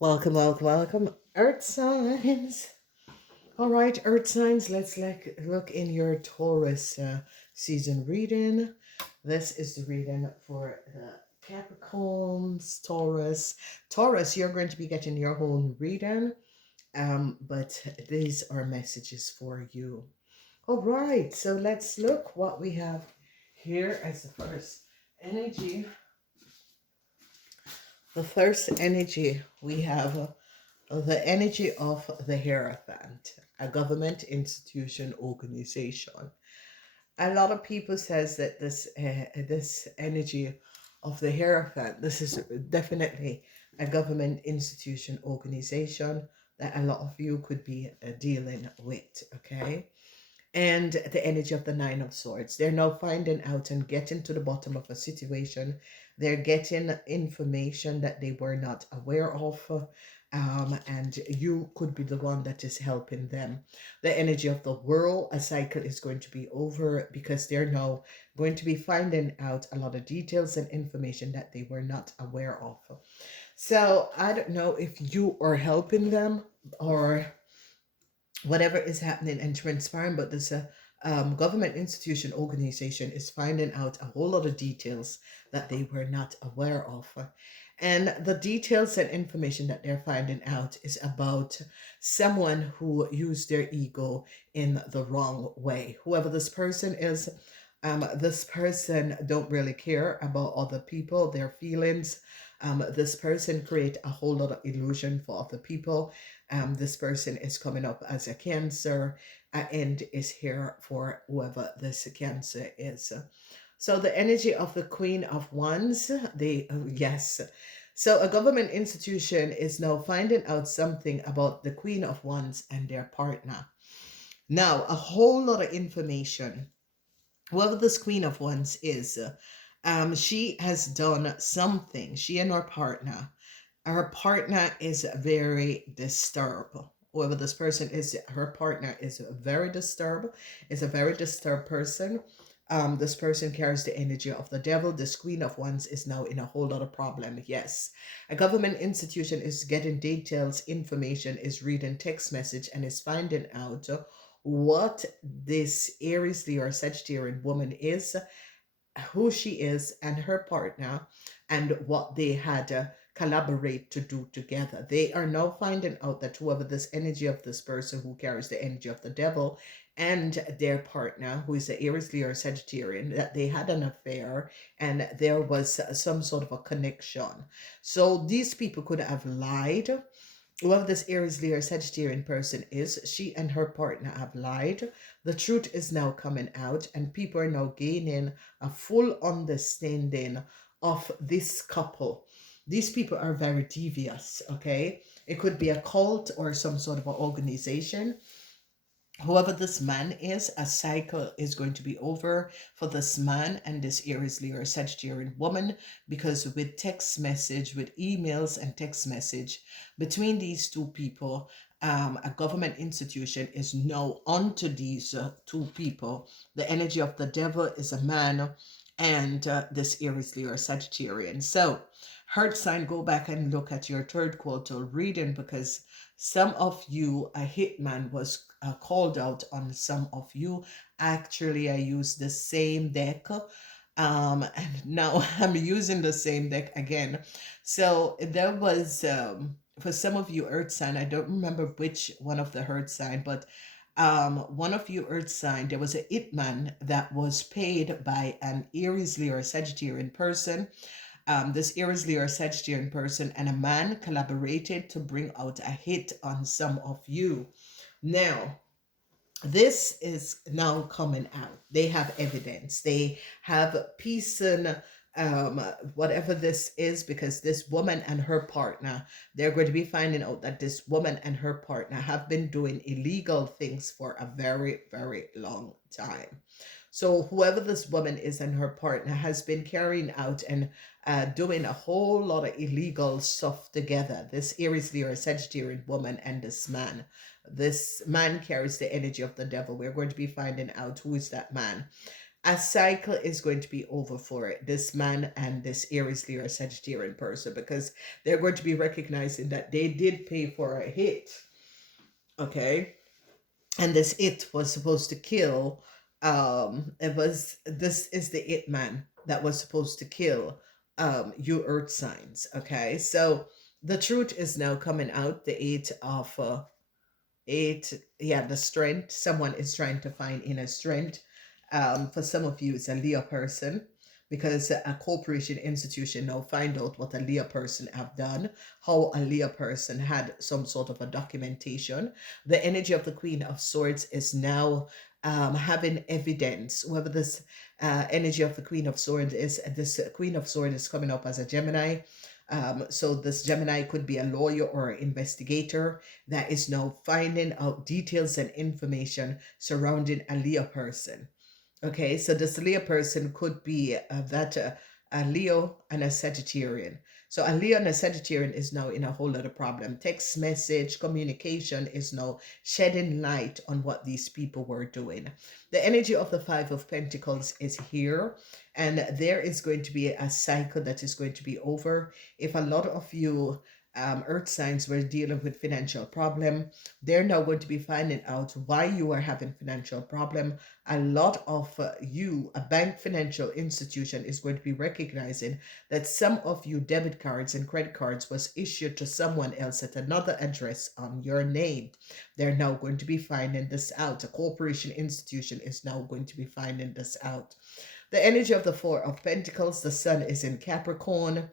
Welcome, welcome, welcome, Earth signs. All right, Earth signs, let's look in your Taurus season reading. This is the reading for the Capricorns, Taurus. Taurus, you're going to be getting your own reading, but these are messages for you. All right, so let's look what we have here as the first energy. The first energy we have the energy of the Hierophant, a government institution organization. A lot of people says that this energy of the Hierophant, this is definitely a government institution organization that a lot of you could be dealing with. Okay, and the energy of the Nine of Swords. They're now finding out and getting to the bottom of a situation. They're getting information that they were not aware of. And you could be the one that is helping them. The energy of the world, a cycle is going to be over because they're now going to be finding out a lot of details and information that they were not aware of. So I don't know if you are helping them or whatever is happening and transpiring, but this government institution organization is finding out a whole lot of details that they were not aware of. And the details and information that they're finding out is about someone who used their ego in the wrong way. Whoever this person is, this person don't really care about other people, their feelings. This person create a whole lot of illusion for other people. This person is coming up as a Cancer and is here for whoever this Cancer is. So the energy of the Queen of Wands, yes. So a government institution is now finding out something about the Queen of Wands and their partner. Now, a whole lot of information. Whoever this Queen of Wands is, she has done something. She and her partner is very disturbed. Whoever this person is, her partner is very disturbed, is a very disturbed person. This person carries the energy of the devil. This Queen of Wands is now in a whole lot of problem. Yes, a government institution is getting details, information, is reading text message, and is finding out what this Aries, Leo, or Sagittarian woman is, who she is and her partner, and what they had collaborate to do together. They are now finding out that whoever this energy of this person who carries the energy of the devil and their partner, who is the Aries, Leo, or Sagittarian, that they had an affair and there was some sort of a connection. So these people could have lied. Whoever this Aries, Leo, or Sagittarian person is, she and her partner have lied. The truth is now coming out, and people are now gaining a full understanding of this couple. These people are very devious, okay? It could be a cult or some sort of an organization. Whoever this man is, a cycle is going to be over for this man and this Aries, Leo, or Sagittarian woman, because with text message, with emails and text message between these two people, a government institution is now onto these two people. The energy of the devil is a man, and this Aries, Leo, or Sagittarian. So, heart sign, go back and look at your third quarter reading, because some of you, a hitman was called out on some of you. Actually, I used the same deck. And now I'm using the same deck again. So there was, for some of you earth sign, I don't remember which one of the earth sign, but one of you earth sign, there was a hitman that was paid by an Aries, Leo, or Sagittarian person. This Aries, Leo, or Sagittarian person and a man collaborated to bring out a hit on some of you. Now, this is now coming out. They have evidence. They have peace and whatever this is, because this woman and her partner, they're going to be finding out that this woman and her partner have been doing illegal things for a very, very long time. So whoever this woman is and her partner has been carrying out and doing a whole lot of illegal stuff together. This Aries, Leo, or Sagittarian woman and this man. This man carries the energy of the devil. We're going to be finding out who is that man. a cycle is going to be over for it, this man and this Aries, Leo, Sagittarian person, because they're going to be recognizing that they did pay for a hit. Okay. And this it was supposed to kill, it was, this is the it man that was supposed to kill you earth signs. Okay, so the truth is now coming out, the eight of eight, yeah, the strength, someone is trying to find inner strength. For some of you it's a Leo person, because a corporation institution now find out what a Leo person have done, how a Leo person had some sort of a documentation. The energy of the Queen of Swords is now having evidence. Whether this energy of the Queen of Swords is, this Queen of Swords is coming up as a Gemini. So this Gemini could be a lawyer or an investigator that is now finding out details and information surrounding a Leo person. Okay, so this Leo person could be a Leo and a Sagittarian. So a Leo and a Sagittarian is now in a whole lot of problem. Text message communication is now shedding light on what these people were doing. The energy of the Five of Pentacles is here, and there is going to be a cycle that is going to be over. If a lot of you earth signs were dealing with financial problem, they're now going to be finding out why you are having financial problem. A lot of you, a bank financial institution is going to be recognizing that some of you debit cards and credit cards was issued to someone else at another address on your name. They're now going to be finding this out. A corporation institution is now going to be finding this out. The energy of the Four of Pentacles, the sun is in Capricorn.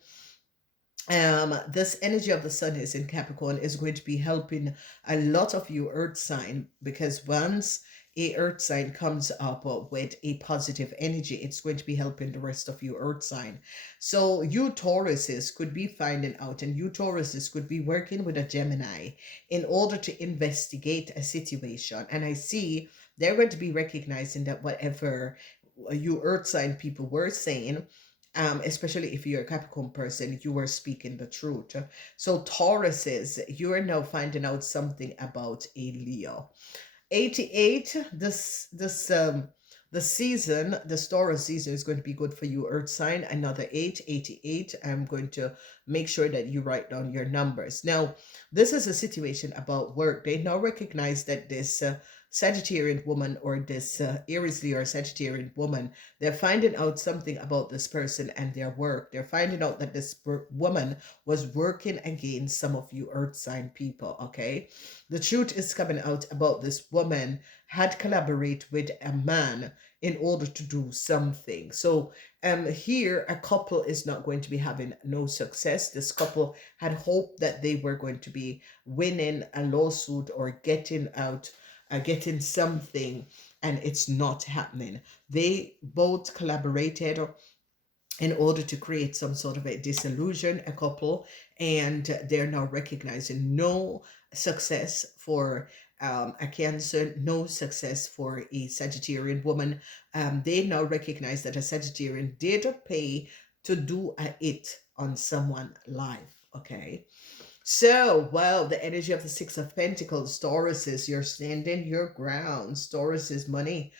This energy of the sun is in Capricorn is going to be helping a lot of you earth sign, because once a earth sign comes up with a positive energy, it's going to be helping the rest of you earth sign. So you Tauruses could be finding out, and you Tauruses could be working with a Gemini in order to investigate a situation. And I see they're going to be recognizing that whatever you earth sign people were saying, especially if you're a Capricorn person, you are speaking the truth. So Tauruses, you are now finding out something about a Leo. 88, the season, the Taurus season is going to be good for you, Earth sign. Another 88. I'm going to make sure that you write down your numbers. Now, this is a situation about work. They now recognize that this Sagittarian woman, or this Aries Leo or Sagittarian woman, they're finding out something about this person and their work. They're finding out that this woman was working against some of you earth sign people. Okay, the truth is coming out about this woman had collaborated with a man in order to do something. So here a couple is not going to be having no success. This couple had hoped that they were going to be winning a lawsuit or getting out, getting something, and it's not happening. They both collaborated in order to create some sort of a disillusion, a couple, and they're now recognizing no success for a Cancer, no success for a Sagittarian woman. They now recognize that a Sagittarian did pay to do a it on someone live. Okay. So, well, the energy of the Six of Pentacles, Taurus, is you're standing your ground. Taurus is money.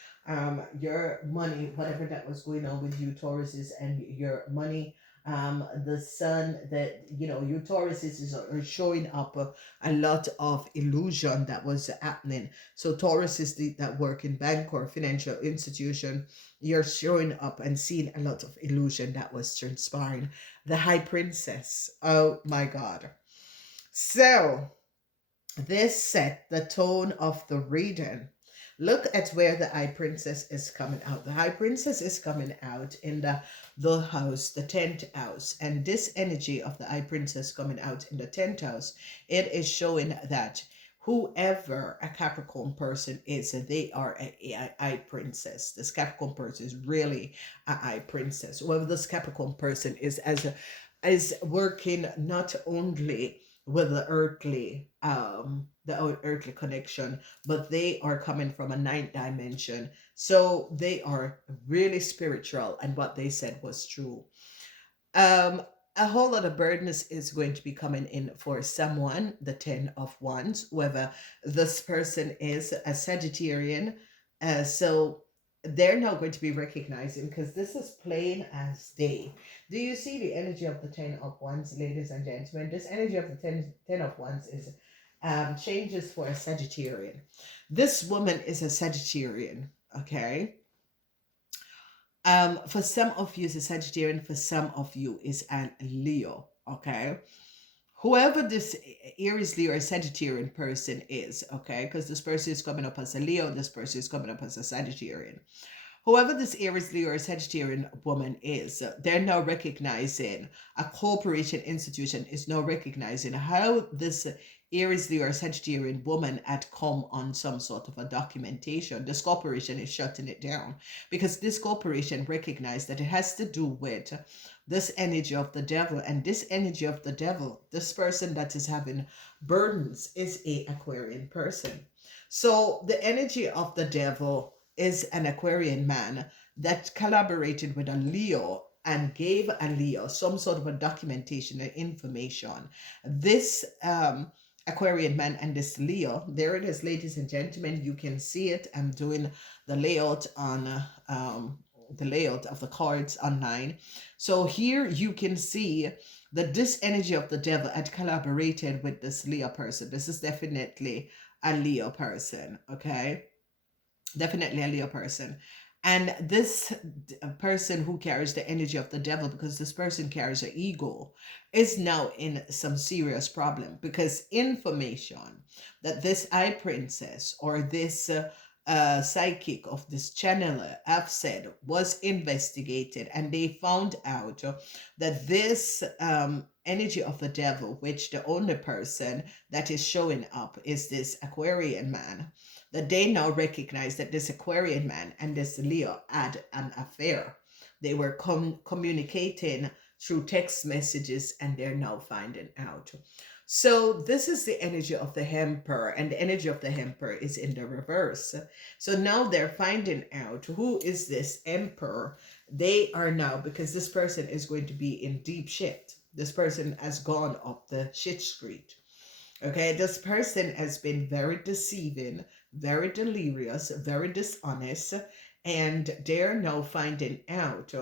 Your money, whatever that was going on with you, Tauruses, and your money. The sun, that, you know, you Tauruses are showing up a lot of illusion that was happening. So Taurus is that work in bank or financial institution. You're showing up and seeing a lot of illusion that was transpiring. The High Priestess. Oh my God. So this set the tone of the reading. Look at where the High Priestess is coming out. The High Priestess is coming out in the house, the 10th house. And this energy of the High Priestess coming out in the 10th house, it is showing that whoever a Capricorn person is, they are a High Priestess. This Capricorn person is really a High Priestess. Whoever this Capricorn person is working not only with the earthly connection, but they are coming from a ninth dimension. So they are really spiritual, and what they said was true. A whole lot of burdens is going to be coming in for someone, the 10 of Wands, whether this person is a Sagittarian. So they're now going to be recognizing, because this is plain as day. Do you see the energy of the 10 of wands, ladies and gentlemen? This energy of the ten of wands is changes for a Sagittarian. This woman is a Sagittarian, okay? For some of you is a Sagittarian, for some of you is an Leo, okay? Whoever this Aries, Leo, or Sagittarian person is, okay? Because this person is coming up as a Leo, this person is coming up as a Sagittarian. Whoever this Aries, Leo, or Sagittarian woman is, they're now recognizing, a corporation institution is now recognizing how this Aries, Leo, or Sagittarian woman had come on some sort of a documentation. This corporation is shutting it down because this corporation recognized that it has to do with this energy of the devil, and this energy of the devil, this person that is having burdens, is a Aquarian person. So the energy of the devil is an Aquarian man that collaborated with a Leo and gave a Leo some sort of a documentation and information. This Aquarian man and this Leo, there it is, ladies and gentlemen. You can see it. I'm doing the layout on the layout of the cards online. So here you can see that this energy of the devil had collaborated with this Leo person. This is definitely a Leo person, okay? Definitely a Leo person. And this person who carries the energy of the devil, because this person carries an ego, is now in some serious problem, because information that this eye princess or this psychic of this channeler have said was investigated, and they found out that this energy of the devil, which the only person that is showing up is this Aquarian man, that they now recognize that this Aquarian man and this Leo had an affair. They were communicating through text messages, and they're now finding out. So this is the energy of the Emperor, and the energy of the Emperor is in the reverse. So now they're finding out who is this Emperor. They are now, because this person is going to be in deep shit. This person has gone up the shit street. Okay, this person has been very deceiving, very delirious, very dishonest, and they're now finding out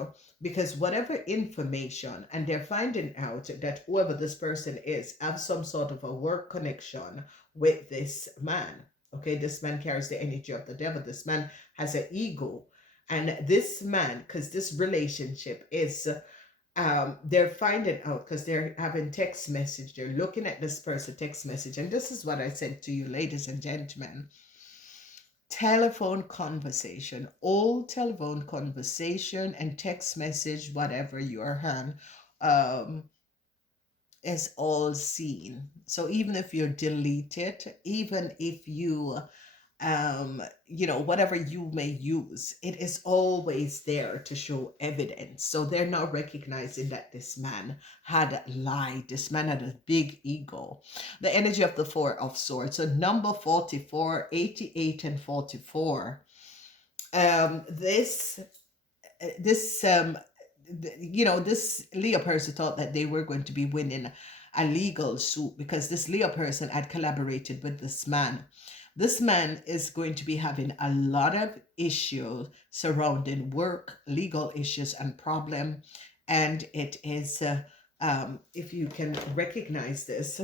because whatever information, and they're finding out that whoever this person is have some sort of a work connection with this man. Okay, this man carries the energy of the devil. This man has an ego, and this man, because this relationship is they're finding out because they're having text message, they're looking at this person text message, and this is what I said to you, ladies and gentlemen. Telephone conversation, old telephone conversation and text message, whatever you are on, um is all seen. So even if you delete it, even if you whatever you may use, it is always there to show evidence. So they're now recognizing that this man had lied, this man had a big ego. The energy of the Four of Swords, so number 44, 88, and 44. This Leo person thought that they were going to be winning a legal suit because this Leo person had collaborated with this man. This man is going to be having a lot of issues surrounding work, legal issues, and problem. And it is, if you can recognize this,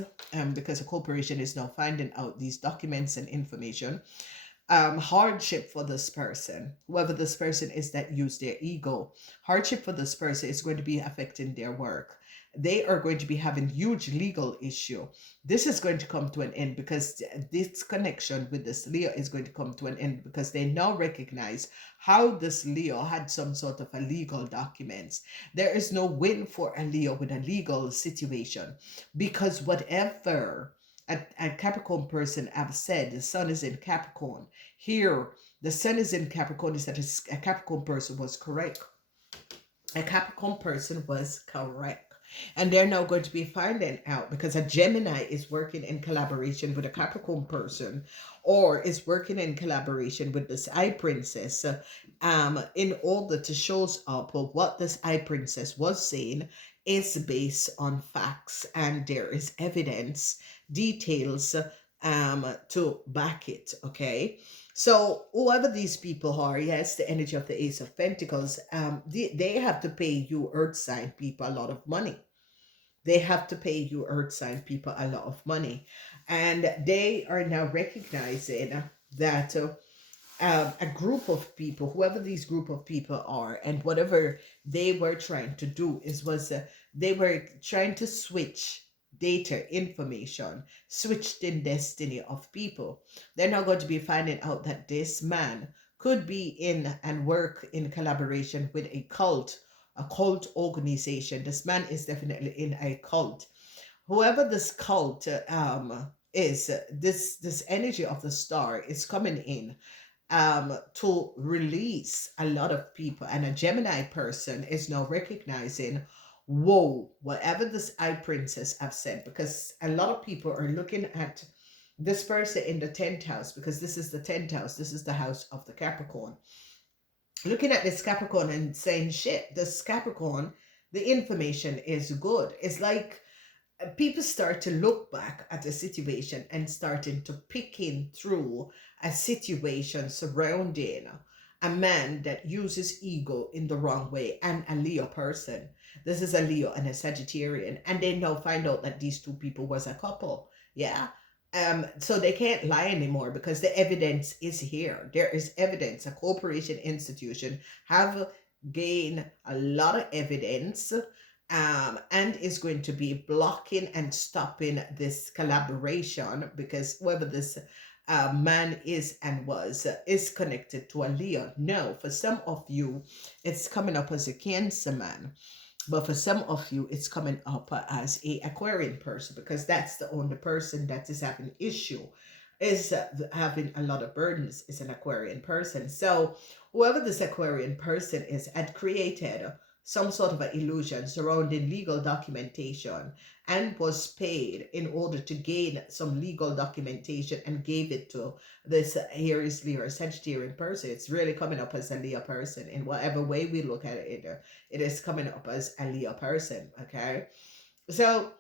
because a corporation is now finding out these documents and information, hardship for this person, whoever this person is that use their ego. Hardship for this person is going to be affecting their work. They are going to be having huge legal issue. This is going to come to an end because this connection with this Leo is going to come to an end because they now recognize how this Leo had some sort of a legal documents. There is no win for a Leo with a legal situation because whatever a Capricorn person have said, the sun is in Capricorn. Here, the sun is in Capricorn is that a Capricorn person was correct. A Capricorn person was correct. And they're now going to be finding out because a Gemini is working in collaboration with a Capricorn person or is working in collaboration with this Eye Princess in order to show up what this Eye Princess was saying is based on facts and there is evidence, details to back it, okay? So whoever these people are, yes, the energy of the Ace of Pentacles, they have to pay you Earth sign people a lot of money. They have to pay you Earth sign people a lot of money, and they are now recognizing that a group of people, whoever these group of people are, and whatever they were trying to do was they were trying to switch data information, switch the destiny of people. They're now going to be finding out that this man could be in and work in collaboration with a cult organization. This man is definitely in a cult. Whoever this cult is, this energy of the star is coming in to release a lot of people. And a Gemini person is now recognizing, whoa, whatever this eye princess have said, because a lot of people are looking at this person in the 10th house, because this is the 10th house, this is the house of the Capricorn. Looking at this Capricorn and saying, shit, this Capricorn, the information is good. It's like people start to look back at a situation and starting to pick in through a situation surrounding a man that uses ego in the wrong way, and a Leo person. This is a Leo and a Sagittarian, and they now find out that these two people was a couple. Yeah. So they can't lie anymore because the evidence is here. There is evidence. A corporation institution have gained a lot of evidence, and is going to be blocking and stopping this collaboration, because whoever this man is and was is connected to a Leo. No, for some of you, it's coming up as a Cancer man. But for some of you, it's coming up as a Aquarian person, because that's the only person that is having issue, is having a lot of burdens, is an Aquarian person. So whoever this Aquarian person is had created some sort of an illusion surrounding legal documentation and was paid in order to gain some legal documentation and gave it to this Aries, Leo, or Sagittarian person. It's really coming up as a Leo person. In whatever way we look at it, it is coming up as a Leo person. Okay. So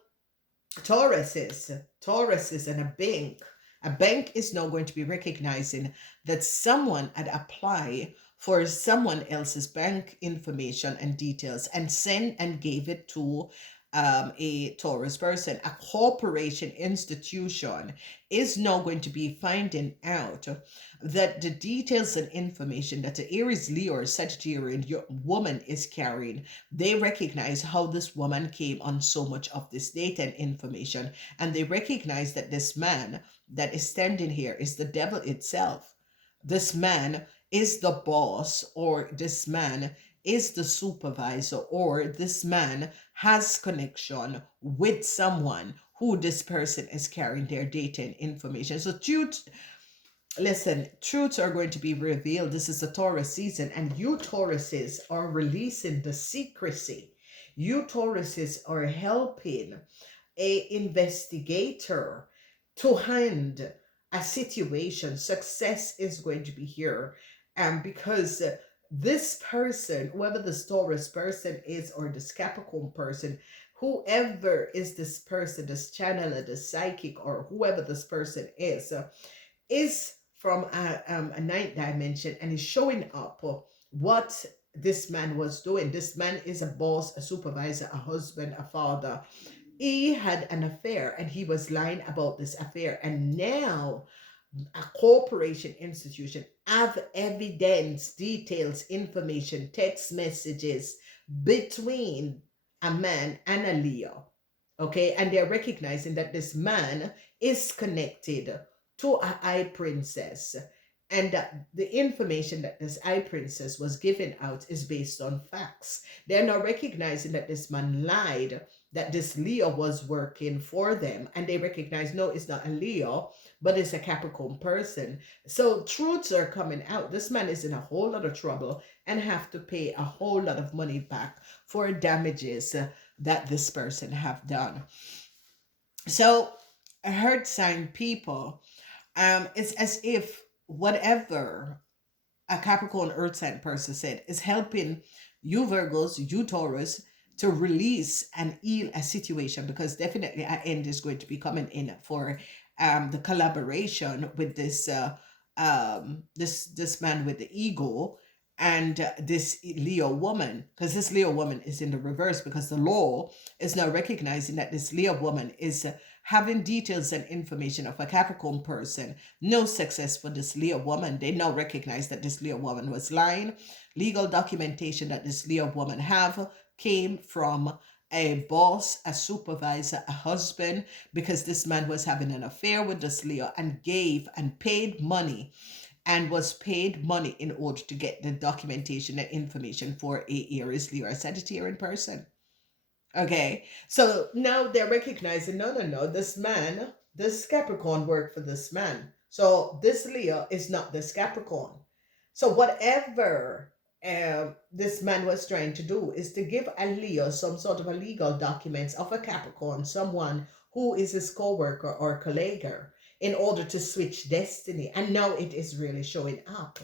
Taurus is in a bank. A bank is now going to be recognizing that someone had applied for someone else's bank information and details and sent and gave it to a Taurus person. A corporation institution is now going to be finding out that the details and information that the Aries, Leo, or Sagittarian woman is carrying, they recognize how this woman came on so much of this data and information, and they recognize that this man that is standing here is the devil itself. This man is the boss, or this man is the supervisor, or this man has connection with someone who this person is carrying their data and information. So listen, truths are going to be revealed. This is the Taurus season, and you Tauruses are releasing the secrecy. You Tauruses are helping a investigator to hand a situation. Success is going to be here, because this person, whoever this Taurus person is, or this Capricorn person, whoever is this person, this channeler, the psychic, or whoever this person is from a ninth dimension and is showing up what this man was doing. This man is a boss, a supervisor, a husband, a father. He had an affair and he was lying about this affair, and now a corporation institution have evidence, details, information, text messages between a man and a Leo. Okay, and they're recognizing that this man is connected to a high princess, and that the information that this high princess was giving out is based on facts. They're now recognizing that this man lied, that this Leo was working for them, and they recognize, no, it's not a Leo, but it's a Capricorn person. So truths are coming out. This man is in a whole lot of trouble and have to pay a whole lot of money back for damages that this person have done. So earth sign people, it's as if whatever a Capricorn earth sign person said is helping you Virgos, you Taurus, to release and heal a situation, because definitely an end is going to be coming in for the collaboration with this this man with the ego and this Leo woman, because this Leo woman is in the reverse, because the law is now recognizing that this Leo woman is having details and information of a Capricorn person. No success for this Leo woman. They now recognize that this Leo woman was lying. Legal documentation that this Leo woman have came from a boss, a supervisor, a husband, because this man was having an affair with this Leo and gave and paid money and was paid money in order to get the documentation and information for a Aries, Leo, or Sagittarian person. Okay, so now they're recognizing no, this man, this Capricorn worked for this man. So this Leo is not this Capricorn. So whatever this man was trying to do is to give a Leo some sort of a legal documents of a Capricorn, someone who is his co-worker or colleague, in order to switch destiny. And now it is really showing up.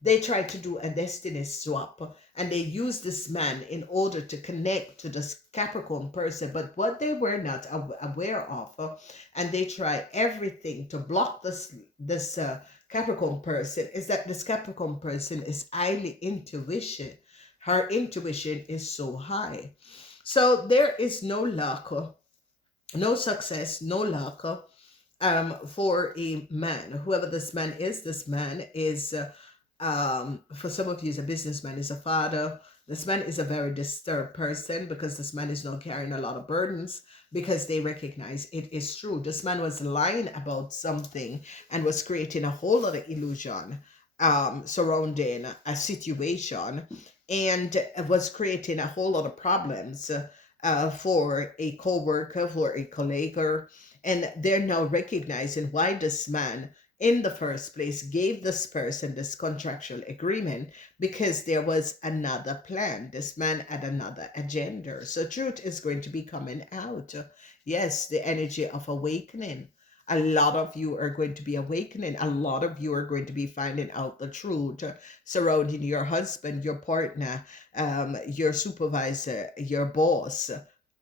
They tried to do a destiny swap and they used this man in order to connect to this Capricorn person. But what they were not aware of, and they try everything to block this Capricorn person, is that this Capricorn person is highly intuition. Her intuition is so high. So there is no luck, no success, no luck for a man. Whoever this man is for some of you is a businessman, is a father. This man is a very disturbed person because this man is not carrying a lot of burdens, because they recognize it is true. This man was lying about something and was creating a whole lot of illusion surrounding a situation, and was creating a whole lot of problems for a co-worker, for a colleague, and they're now recognizing why this man in the first place gave this person this contractual agreement, because there was another plan. This man had another agenda. So truth is going to be coming out. Yes, the energy of awakening. A lot of you are going to be awakening. A lot of you are going to be finding out the truth surrounding your husband, your partner, your supervisor, your boss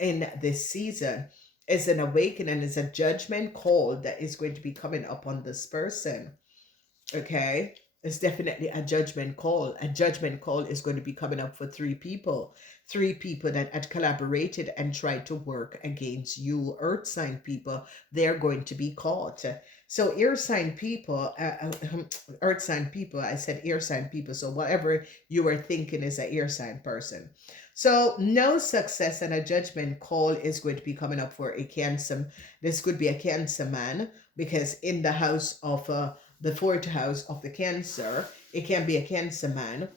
in this season. Is an awakening, is a judgment call that is going to be coming up on this person. Okay, it's definitely a judgment call. A judgment call is going to be coming up for three people that had collaborated and tried to work against you. Earth sign people, they're going to be caught. So air sign people, earth sign people, I said air sign people, so whatever you were thinking is an air sign person. So no success, and a judgment call is going to be coming up for a Cancer. This could be a Cancer man, because in the house of the fourth house of the Cancer, it can be a Cancer man.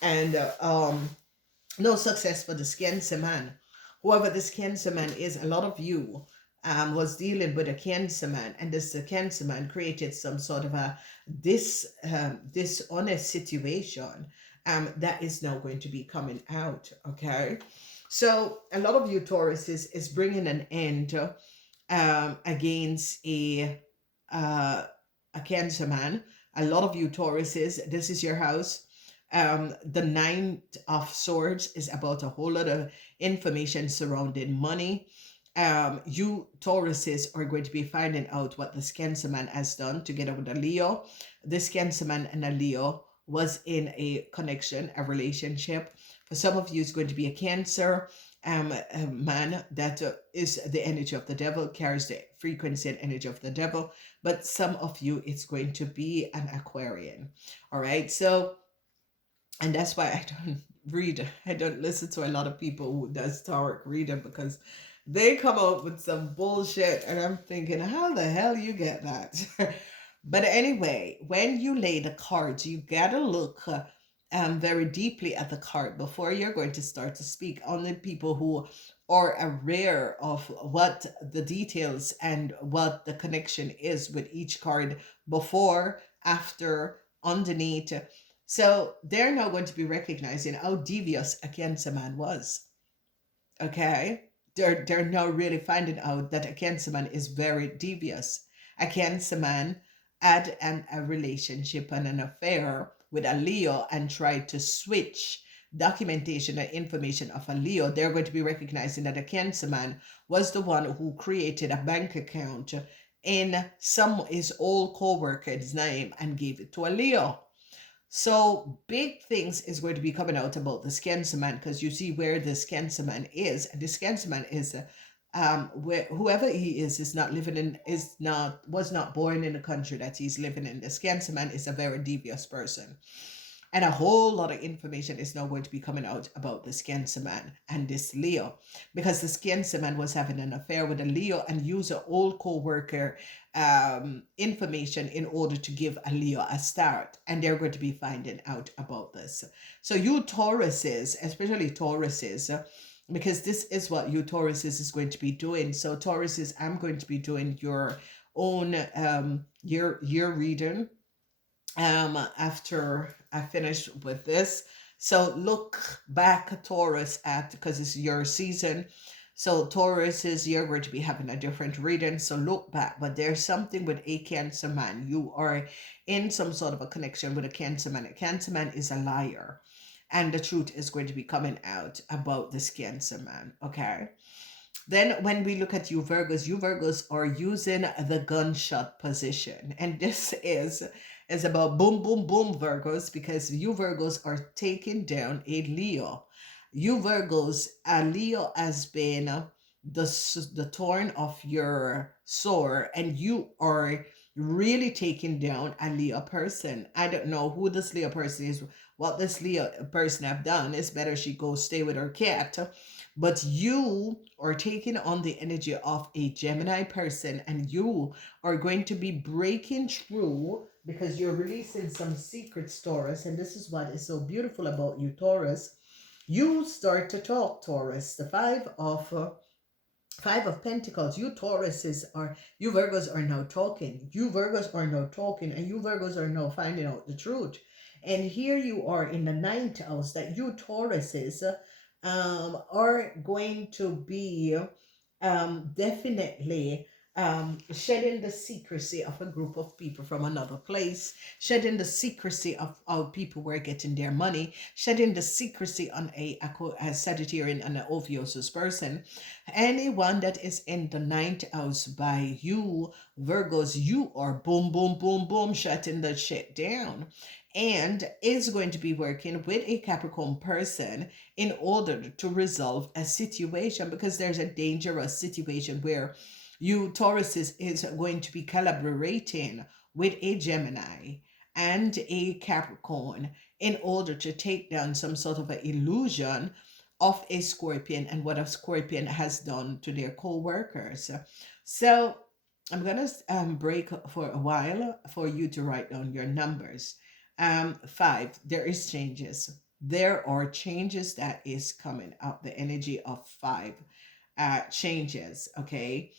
And no success for this Cancer man. Whoever this Cancer man is, a lot of you was dealing with a Cancer man, and this Cancer man created some sort of a dishonest situation that is now going to be coming out. Okay, so a lot of you Taurus is bringing an end against a Cancer man. A lot of you Tauruses, this is your house. The Nine of Swords is about a whole lot of information surrounding money. You Tauruses are going to be finding out what this Cancer man has done together with a Leo. This Cancer man and a Leo was in a connection, a relationship. For some of you, it's going to be a Cancer man that is the energy of the devil, carries the frequency and energy of the devil. But some of you, it's going to be an Aquarian. All right. So, and that's why I don't listen to a lot of people who does tarot reading, because they come up with some bullshit and I'm thinking, how the hell you get that? But anyway, when you lay the cards, you gotta look very deeply at the card before you're going to start to speak. Only people who are aware of what the details and what the connection is with each card before, after, underneath. So they're now going to be recognizing how devious a Cancer man was. Okay? They're now really finding out that a Cancer man is very devious. A Cancer man had a relationship and an affair with a Leo and tried to switch documentation and information of a Leo. They're going to be recognizing that a Cancer man was the one who created a bank account in some his old co-worker's name and gave it to a Leo. So big things is going to be coming out about the Cancer man, because you see where this Cancer man is, and this Cancer man is where whoever he is not living in, is not, was not born in the country that he's living in. This Cancer man is a very devious person. And a whole lot of information is now going to be coming out about this Cancer man and this Leo, because this Cancer man was having an affair with a Leo and used an old co-worker information in order to give a Leo a start. And they're going to be finding out about this. So you Tauruses, especially Tauruses, because this is what you Tauruses is going to be doing. So Tauruses, I'm going to be doing your own year reading after I finish with this. So look back, Taurus, at, because it's your season. So Taurus is, you're going to be having a different reading. So look back, but there's something with a Cancer man. You are in some sort of a connection with a Cancer man. A Cancer man is a liar, and the truth is going to be coming out about this Cancer man. Okay. Then when we look at you Virgos are using the gunshot position. And this is about boom, boom, boom Virgos, because you Virgos are taking down a Leo. You Virgos, a Leo has been the thorn of your sword, and you are really taking down a Leo person. I don't know who this Leo person is. What this Leo person have done is better she go stay with her cat. But you are taking on the energy of a Gemini person, and you are going to be breaking through because you're releasing some secrets, Taurus. And this is what is so beautiful about you, Taurus. You start to talk, Taurus. The Five of Pentacles. You Tauruses are, you Virgos are now talking. You Virgos are now talking, and you Virgos are now finding out the truth. And here you are in the ninth house, that you Tauruses are going to be definitely shedding the secrecy of a group of people from another place, shedding the secrecy of how people were getting their money, shedding the secrecy on a Sagittarian and an Oviosus person. Anyone that is in the ninth house by you, Virgos, you are boom, boom, boom, boom, shutting the shit down. And is going to be working with a Capricorn person in order to resolve a situation, because there's a dangerous situation where you Taurus is going to be collaborating with a Gemini and a Capricorn in order to take down some sort of an illusion of a Scorpion and what a Scorpion has done to their co-workers. So I'm going to break for a while for you to write down your numbers. 5, there is changes. There are changes that is coming up. The energy of 5 changes. Okay.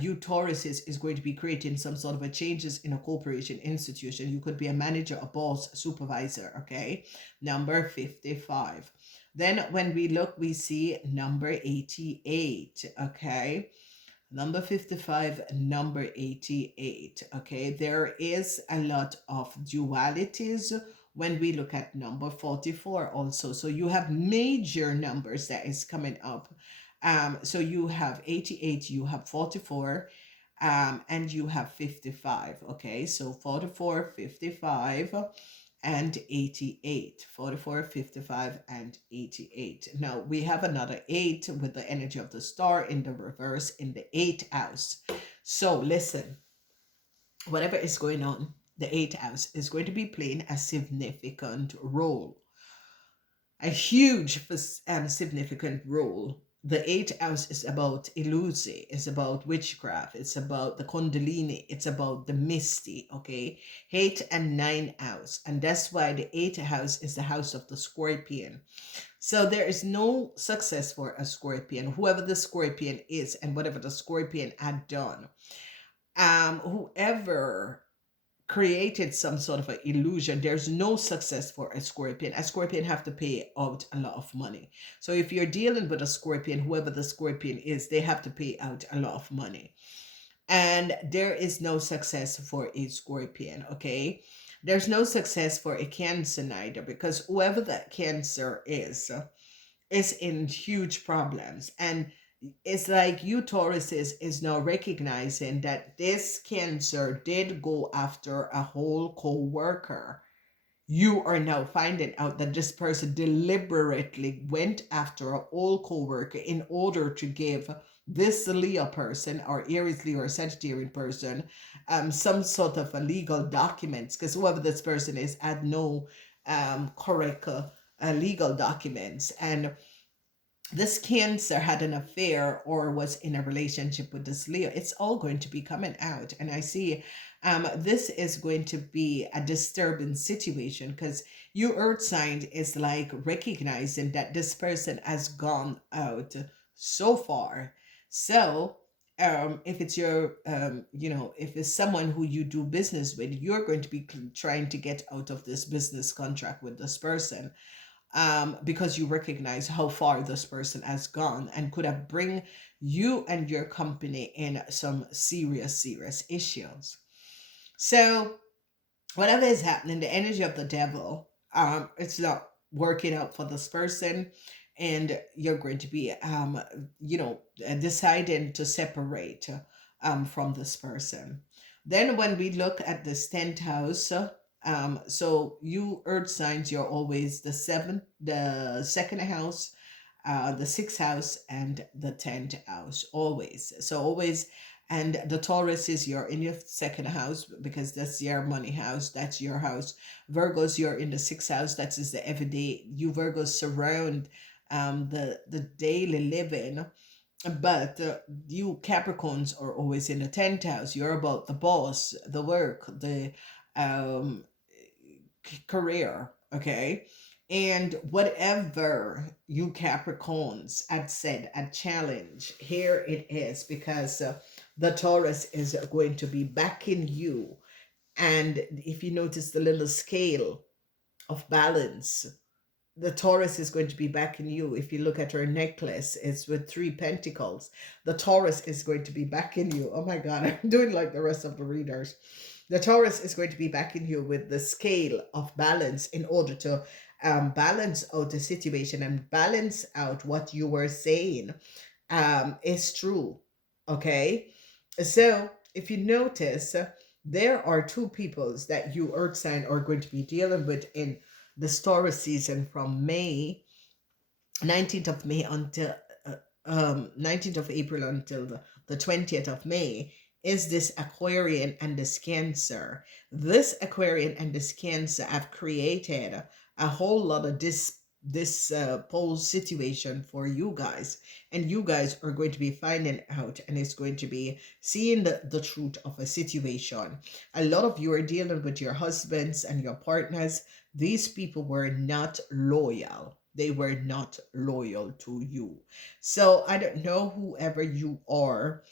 You Taurus is going to be creating some sort of a changes in a corporation institution. You could be a manager, a boss, a supervisor. Okay. Number 55. Then when we look, we see number 88. Okay. Number 55, number 88. Okay, there is a lot of dualities when we look at number 44 also. So you have major numbers that is coming up. So you have 88, you have 44, and you have 55. Okay, so 44, 55 and 88. 44, 55 and 88. Now we have another 8 with the energy of the star in the reverse in the 8th house. So listen, whatever is going on, the 8th house is going to be playing a significant role, a huge significant role. The 8th house is about illusion, it's about witchcraft, it's about the kundalini, it's about the misty. Okay, 8 and 9 house, and that's why the 8th house is the house of the Scorpion. So there is no success for a Scorpion, whoever the Scorpion is and whatever the Scorpion had done. Whoever created some sort of an illusion, there's no success for a Scorpion. A Scorpion have to pay out a lot of money. So if you're dealing with a Scorpion, whoever the Scorpion is, they have to pay out a lot of money, and there is no success for a Scorpion. Okay, there's no success for a Cancer neither, because whoever that Cancer is in huge problems. And it's like you Taurus is now recognizing that this Cancer did go after a whole co-worker. You are now finding out that this person deliberately went after a old co-worker in order to give this Leo person or Aries Leo or Sagittarian person some sort of a legal documents, because whoever this person is had no correct legal documents, and this Cancer had an affair or was in a relationship with this Leo. It's all going to be coming out. And I see this is going to be a disturbing situation, because you Earth sign is like recognizing that this person has gone out so far. So if it's your, if it's someone who you do business with, you're going to be trying to get out of this business contract with this person, because you recognize how far this person has gone and could have bring you and your company in some serious issues. So whatever is happening, the energy of the devil, it's not working out for this person, and you're going to be, deciding to separate from this person. Then when we look at this 10th house, so you earth signs, you're always the seventh, the second house, the sixth house, and the 10th house, always. So always, and the Taurus is you're in your second house because that's your money house, that's your house. Virgos, you're in the sixth house, that is the everyday. You Virgos surround the daily living, but you Capricorns are always in the 10th house. You're about the boss, the work, the um career, okay? And whatever you Capricorns had said, a challenge, here it is, because the Taurus is going to be backing you. And if you notice the little scale of balance, the Taurus is going to be backing you. If you look at her necklace, it's with three pentacles. The Taurus is going to be backing you. Oh my God, I'm doing like the rest of the readers. The Taurus is going to be backing you with the scale of balance in order to balance out the situation and balance out what you were saying is true. Okay. So if you notice, there are two peoples that you earth sign are going to be dealing with in the Taurus season from May 19th of May until 19th of April until the 20th of May, is this Aquarian and this Cancer. This Aquarian and this Cancer have created a whole lot of this pole situation for you guys, and you guys are going to be finding out, and it's going to be seeing the truth of a situation. A lot of you are dealing with your husbands and your partners. These people were not loyal. They were not loyal to you. So I don't know whoever you are,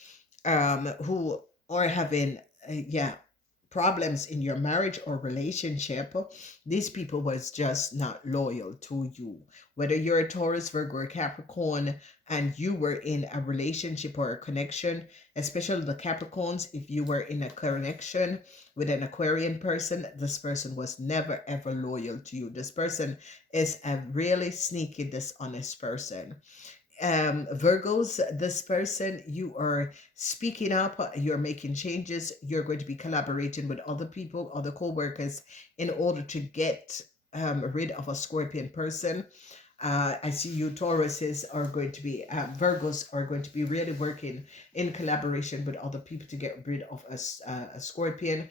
who are having, yeah, problems in your marriage or relationship. These people was just not loyal to you. Whether you're a Taurus, Virgo, or Capricorn, and you were in a relationship or a connection, especially the Capricorns, if you were in a connection with an Aquarian person, this person was never ever loyal to you. This person is a really sneaky, dishonest person. Virgos, this person, you are speaking up, you're making changes, you're going to be collaborating with other people, other co-workers, in order to get rid of a Scorpion person. I see you Tauruses are going to be, Virgos are going to be really working in collaboration with other people to get rid of a Scorpion.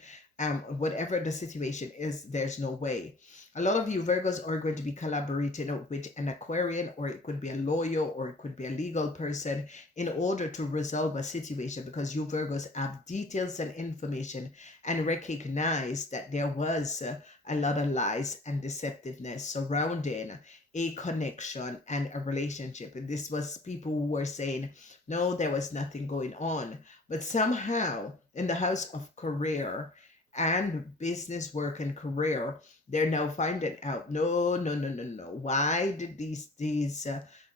Whatever the situation is, there's no way. A lot of you Virgos are going to be collaborating with an Aquarian, or it could be a lawyer, or it could be a legal person, in order to resolve a situation, because you Virgos have details and information and recognize that there was a lot of lies and deceptiveness surrounding a connection and a relationship. And this was people who were saying, no, there was nothing going on. But somehow in the house of career and business, work, and career, they're now finding out, no, no, no, no, no. Why did these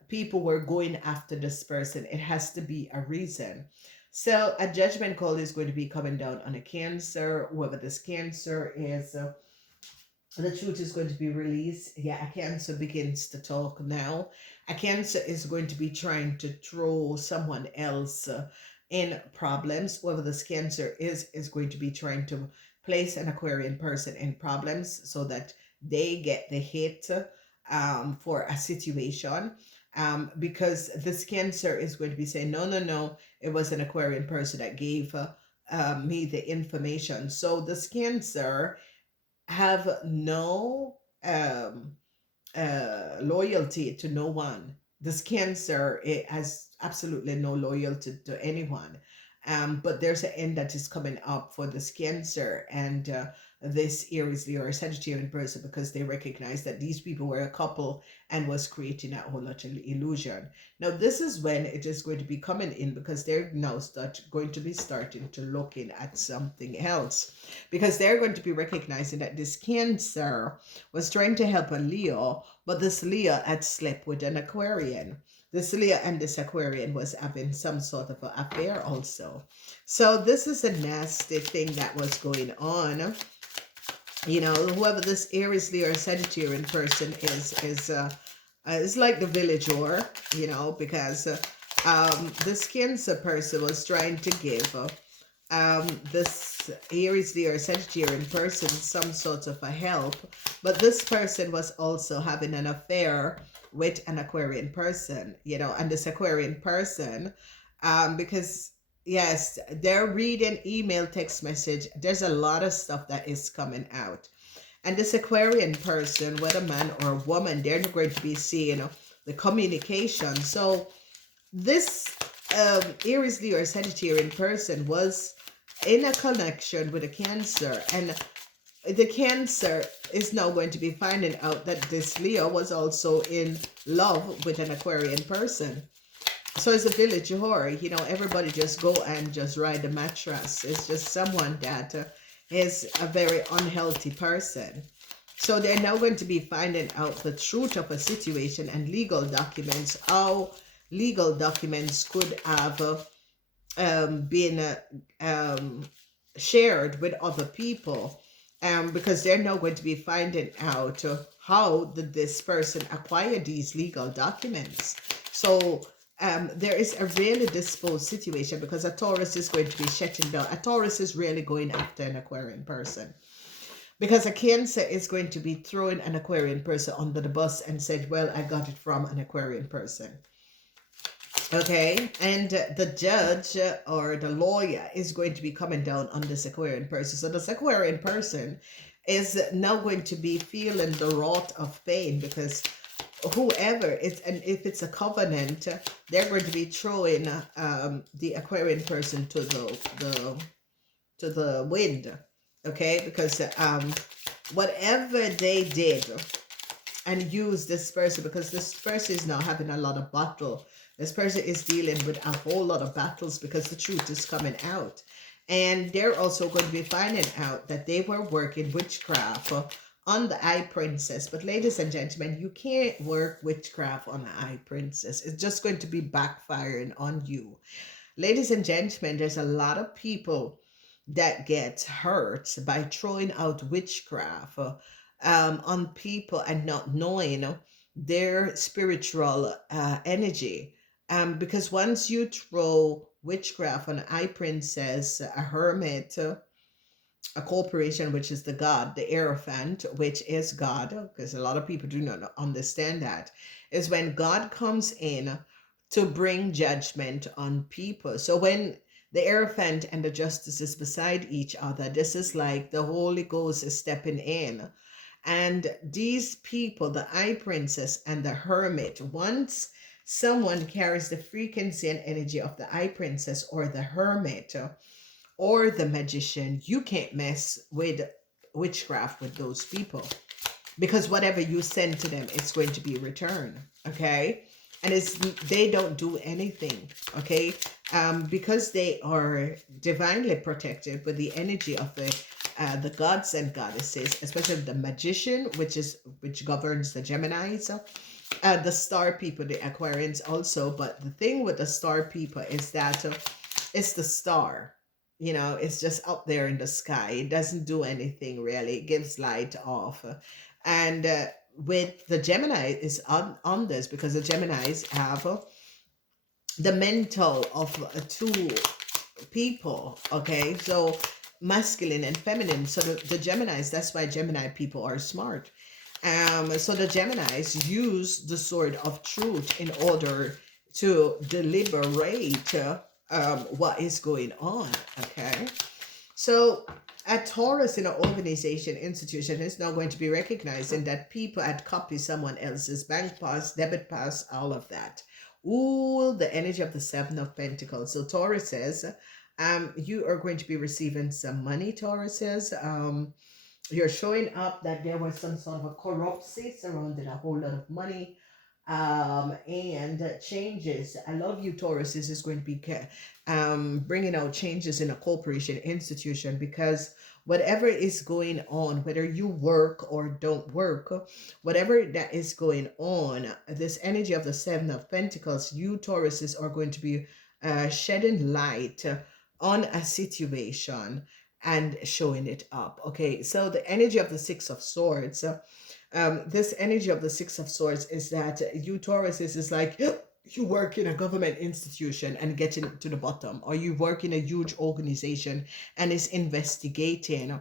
people were going after this person? It has to be a reason. So a judgment call is going to be coming down on a Cancer, whoever this Cancer is. The truth is going to be released. Yeah, a Cancer begins to talk now. A Cancer is going to be trying to throw someone else in problems. Whoever this Cancer is going to be trying to place an Aquarian person in problems so that they get the hit for a situation. Because this Cancer is going to be saying, no, no, no, it was an Aquarian person that gave me the information. So this Cancer have no loyalty to no one. This Cancer, it has absolutely no loyalty to anyone. But there's an end that is coming up for this Cancer and this Aries, Leo, or Sagittarian person, because they recognize that these people were a couple and was creating a whole lot of illusion. Now, this is when it is going to be coming in, because they're now going to be starting to looking at something else, because they're going to be recognizing that this Cancer was trying to help a Leo, but this Leo had slept with an Aquarian. This Leo and this Aquarian was having some sort of an affair also. So this is a nasty thing that was going on. You know, whoever this Aries, Leo, or Sagittarian person is like the villager, you know, because this Cancer person was trying to give this Aries, Leo, or Sagittarian person some sort of a help, but this person was also having an affair with an Aquarian person, you know, and this Aquarian person, because yes, they're reading email, text message. There's a lot of stuff that is coming out. And this Aquarian person, whether man or woman, they're going to be seeing the communication. So this Aries, Leo, or Sagittarian person was in a connection with a Cancer, and the Cancer is now going to be finding out that this Leo was also in love with an Aquarian person. So it's a village horror, you know, everybody just go and just ride the mattress. It's just someone that is a very unhealthy person. So they're now going to be finding out the truth of a situation and legal documents, how legal documents could have been shared with other people. Because they're now going to be finding out how did this person acquire these legal documents. So there is a really disposed situation, because a Taurus is going to be shutting down. A Taurus is really going after an Aquarian person, because a Cancer is going to be throwing an Aquarian person under the bus and said, well, I got it from an Aquarian person. Okay, and the judge or the lawyer is going to be coming down on this Aquarian person. So this Aquarian person is now going to be feeling the wrath of pain, because whoever is, and if it's a covenant, they're going to be throwing the Aquarian person to the wind. Okay, because whatever they did and use this person, because this person is now having a lot of battle. This person is dealing with a whole lot of battles, because the truth is coming out. And they're also going to be finding out that they were working witchcraft on the Eye Princess. But ladies and gentlemen, you can't work witchcraft on the Eye Princess. It's just going to be backfiring on you. Ladies and gentlemen, there's a lot of people that get hurt by throwing out witchcraft on people and not knowing their spiritual energy. Because once you throw witchcraft on an Eye Princess, a hermit, a corporation, which is the god, the Hierophant, which is God, because a lot of people do not understand that, is when God comes in to bring judgment on people. So when the Hierophant and the Justice is beside each other, this is like the Holy Ghost is stepping in. And these people, the Eye Princess and the Hermit, once someone carries the frequency and energy of the Eye Princess or the Hermit or the Magician, you can't mess with witchcraft with those people, because whatever you send to them, it's going to be returned. Okay, and they don't do anything. Okay, because they are divinely protected with the energy of the gods and goddesses, especially the Magician, which governs the Geminis, the star people, the Aquarians also. But the thing with the star people is that it's the star. It's just up there in the sky. It doesn't do anything really. It gives light off. And with the Gemini is on this, because the Geminis have the mental of two people. Okay, so masculine and feminine. So the Geminis, that's why Gemini people are smart. So the Geminis use the sword of truth in order to deliberate what is going on. Okay, so a Taurus in an organization, institution is now going to be recognizing that people had copied someone else's bank pass, debit pass, all of that. Ooh, the energy of the Seven of Pentacles. So Taurus says, you are going to be receiving some money, Taurus says. You're showing up that there was some sort of a corruption surrounding a whole lot of money, and changes. A lot of you Tauruses is going to be bringing out changes in a corporation institution, because whatever is going on, whether you work or don't work, whatever that is going on, this energy of the Seven of Pentacles, you Tauruses are going to be shedding light on a situation and showing it up. Okay, so the energy of the Six of Swords, this energy of the Six of Swords is that you Taurus is like, you work in a government institution and getting to the bottom, or you work in a huge organization and is investigating,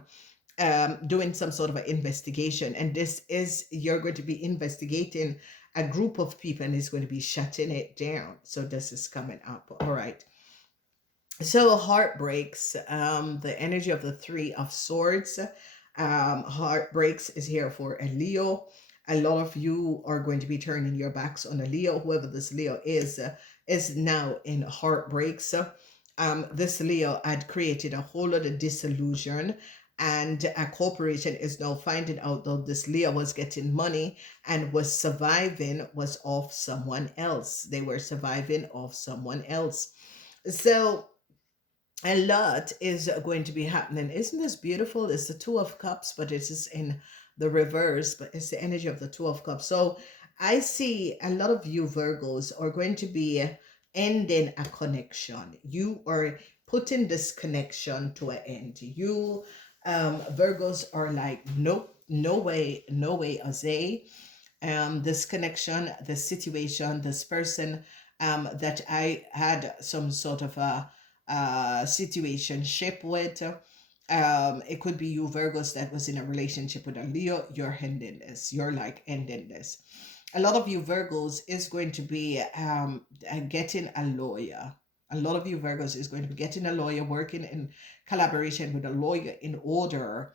doing some sort of an investigation, and this is, you're going to be investigating a group of people and it's going to be shutting it down. So this is coming up. All right, so heartbreaks, the energy of the Three of Swords, heartbreaks is here for a Leo. A lot of you are going to be turning your backs on a Leo. Whoever this Leo is now in heartbreaks. This Leo had created a whole lot of disillusion, and a corporation is now finding out that this Leo was getting money and was surviving, was off someone else. They were surviving off someone else. So a lot is going to be happening. Isn't this beautiful? It's the Two of Cups, but it is in the reverse, but it's the energy of the Two of Cups. So I see a lot of you Virgos are going to be ending a connection. You are putting this connection to an end. You Virgos are like, nope, no way, no way, Jose. This connection, this situation, this person that I had some sort of a situationship with. It could be you Virgos that was in a relationship with a Leo. You're ending this. You're like ending this. A lot of you Virgos is going to be getting a lawyer. A lot of you Virgos is going to be getting a lawyer, working in collaboration with a lawyer in order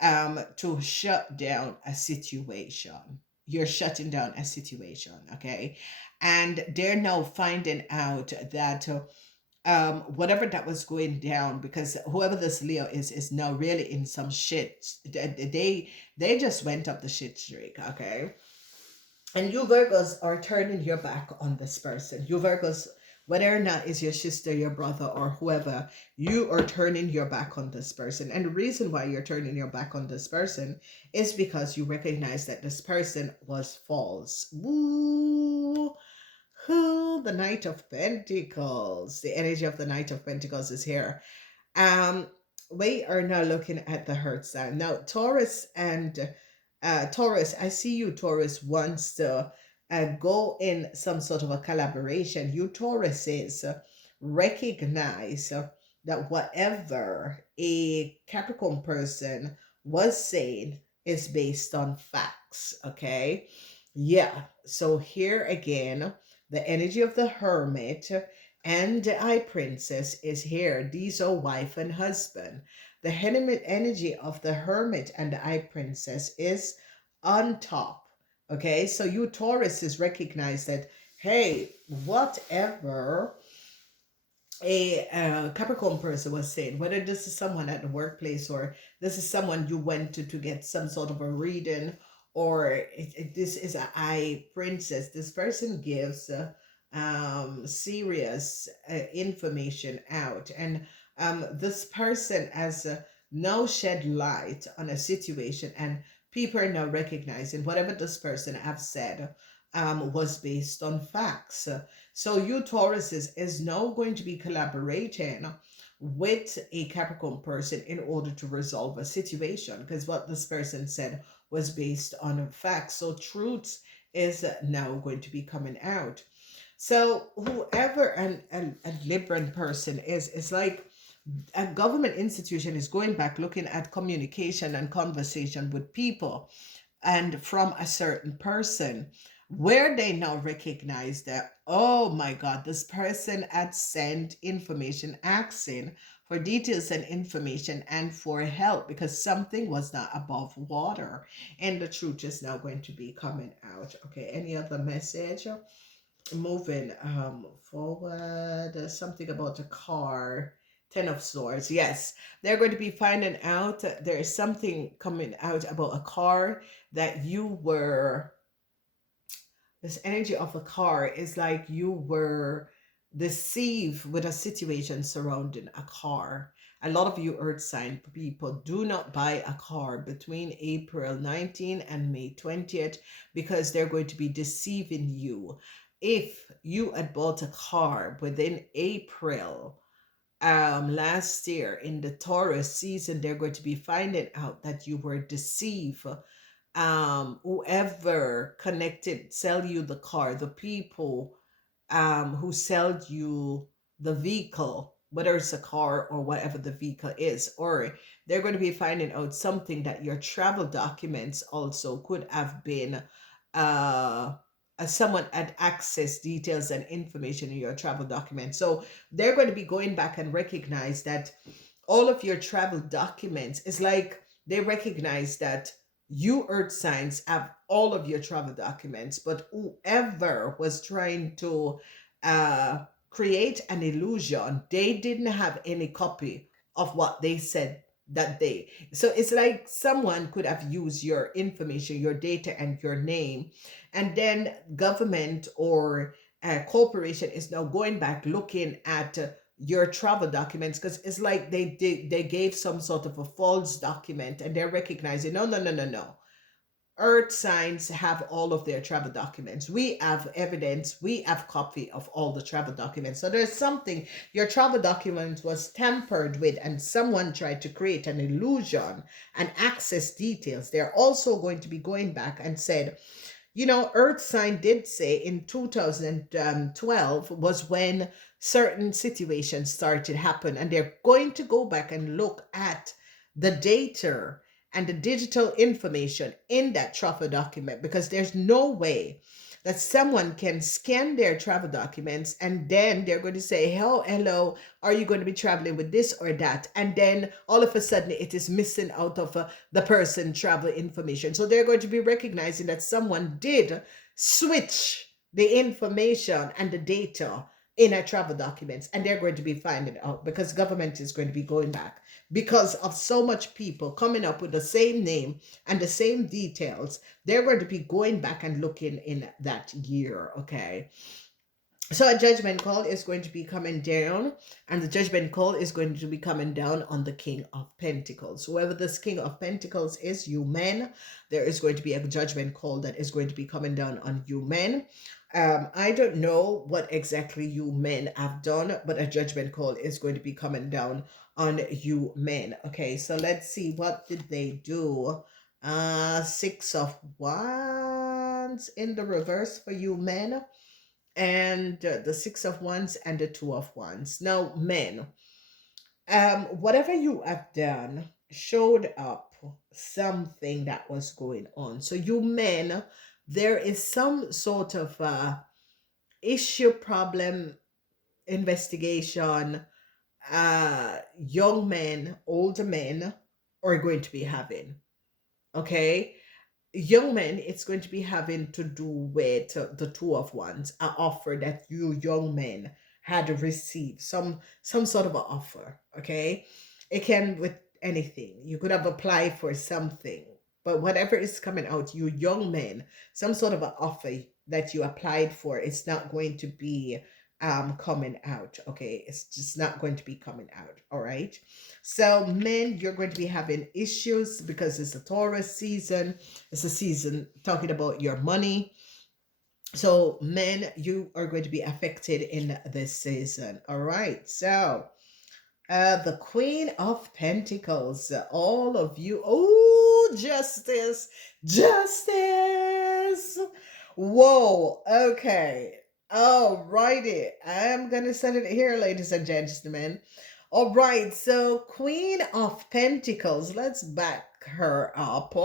to shut down a situation. You're shutting down a situation, okay? And they're now finding out that whatever that was going down, because whoever this Leo is now really in some shit. They just went up the shit streak, okay? And you Virgos are turning your back on this person. You Virgos, whether or not is your sister, your brother, or whoever, you are turning your back on this person. And the reason why you're turning your back on this person is because you recognize that this person was false. Woo! Who? The Knight of Pentacles. The energy of the Knight of Pentacles is here. Um, we are now looking at the hurt sign. Now, Taurus and Taurus, I see you, Taurus, wants to go in some sort of a collaboration. You Tauruses recognize that whatever a Capricorn person was saying is based on facts, okay? Yeah, so here again, the energy of the Hermit and the Eye Princess is here. These are wife and husband. The energy of the Hermit and the Eye Princess is on top. Okay, so you Tauruses recognize that, hey, whatever a Capricorn person was saying, whether this is someone at the workplace or this is someone you went to get some sort of a reading, or this is a Eye Princess, this person gives serious information out, and this person has now shed light on a situation, and people are now recognizing whatever this person have said was based on facts. So you Tauruses is now going to be collaborating with a Capricorn person in order to resolve a situation, because what this person said was based on facts. So truth is now going to be coming out. So whoever a Libran person is, it's like a government institution is going back looking at communication and conversation with people and from a certain person, where they now recognize that, oh my God, this person had sent information asking for details and information and for help because something was not above water, and the truth is now going to be coming out. Okay, any other message? Moving forward, something about a car. 10 of swords. Yes, they're going to be finding out there is something coming out about a car that you were, this energy of a car is like you were deceived with a situation surrounding a car. A lot of you earth sign people do not buy a car between April 19 and May 20th because they're going to be deceiving you. If you had bought a car within April last year in the Taurus season, they're going to be finding out that you were deceived. Whoever connected sell you the car, the people who sell you the vehicle, whether it's a car or whatever the vehicle is, or they're going to be finding out something that your travel documents also could have been uh someone had access details and information in your travel documents. So they're going to be going back and recognize that all of your travel documents is like they recognize that you earth signs have all of your travel documents, but whoever was trying to uh create an illusion, they didn't have any copy of what they said that day. So it's like someone could have used your information, your data and your name, and then government or corporation is now going back looking at your travel documents, because it's like they gave some sort of a false document and they're recognizing, no, no, no, no, no, earth signs have all of their travel documents. We have evidence, we have copy of all the travel documents. So there's something, your travel document was tampered with and someone tried to create an illusion and access details. They're also going to be going back and said, you know, earth sign did say in 2012 was when certain situations started happen, and they're going to go back and look at the data and the digital information in that travel document, because there's no way that someone can scan their travel documents and then they're going to say, oh, hello, are you going to be traveling with this or that? And then all of a sudden it is missing out of the person travel information. So they're going to be recognizing that someone did switch the information and the data in our travel documents, and they're going to be finding out because government is going to be going back because of so much people coming up with the same name and the same details. They're going to be going back and looking in that year. Okay, so a judgment call is going to be coming down, and the judgment call is going to be coming down on the King of Pentacles. Whoever this King of Pentacles is, you men, there is going to be a judgment call that is going to be coming down on you men. I don't know what exactly you men have done, but a judgment call is going to be coming down on you men. Okay, so let's see, what did they do? Six of Wands in the reverse for you men, and the Six of Wands and the Two of Wands. Now, men, whatever you have done showed up something that was going on. So you men, there is some sort of issue, problem, investigation, young men, older men are going to be having. Okay, young men, it's going to be having to do with the Two of Wands, an offer that you young men had received, some sort of an offer. Okay, it can with anything. You could have applied for something, but whatever is coming out, you young men, some sort of an offer that you applied for, it's not going to be coming out. Okay, it's just not going to be coming out. All right, so men, you're going to be having issues because it's a Taurus season. It's a season talking about your money. So men, you are going to be affected in this season. All right, so The Queen of Pentacles. All of you. Oh, justice. Justice. Whoa. Okay. All righty. I'm going to set it here, ladies and gentlemen. All right. So, Queen of Pentacles. Let's back her up.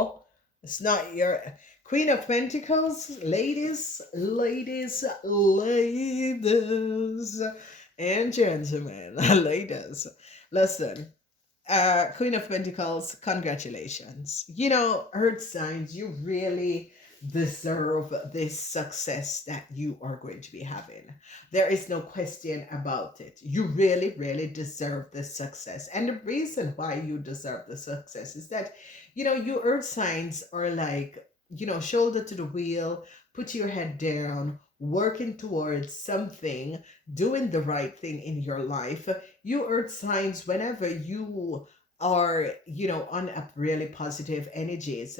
It's not your Queen of Pentacles. Ladies and gentlemen, ladies, listen. Queen of Pentacles, congratulations. You know, Earth signs, you really deserve this success that you are going to be having. There is no question about it. You really, really deserve this success. And the reason why you deserve the success is that, you know, you Earth signs are like, you know, shoulder to the wheel, put your head down, working towards something, doing the right thing in your life. You Earth signs, whenever you are, you know, on a really positive energies,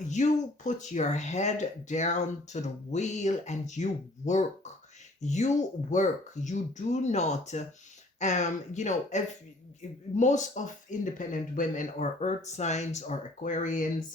you put your head down to the wheel and you work. You work. You do not, you know, if most of independent women or earth signs or Aquarians,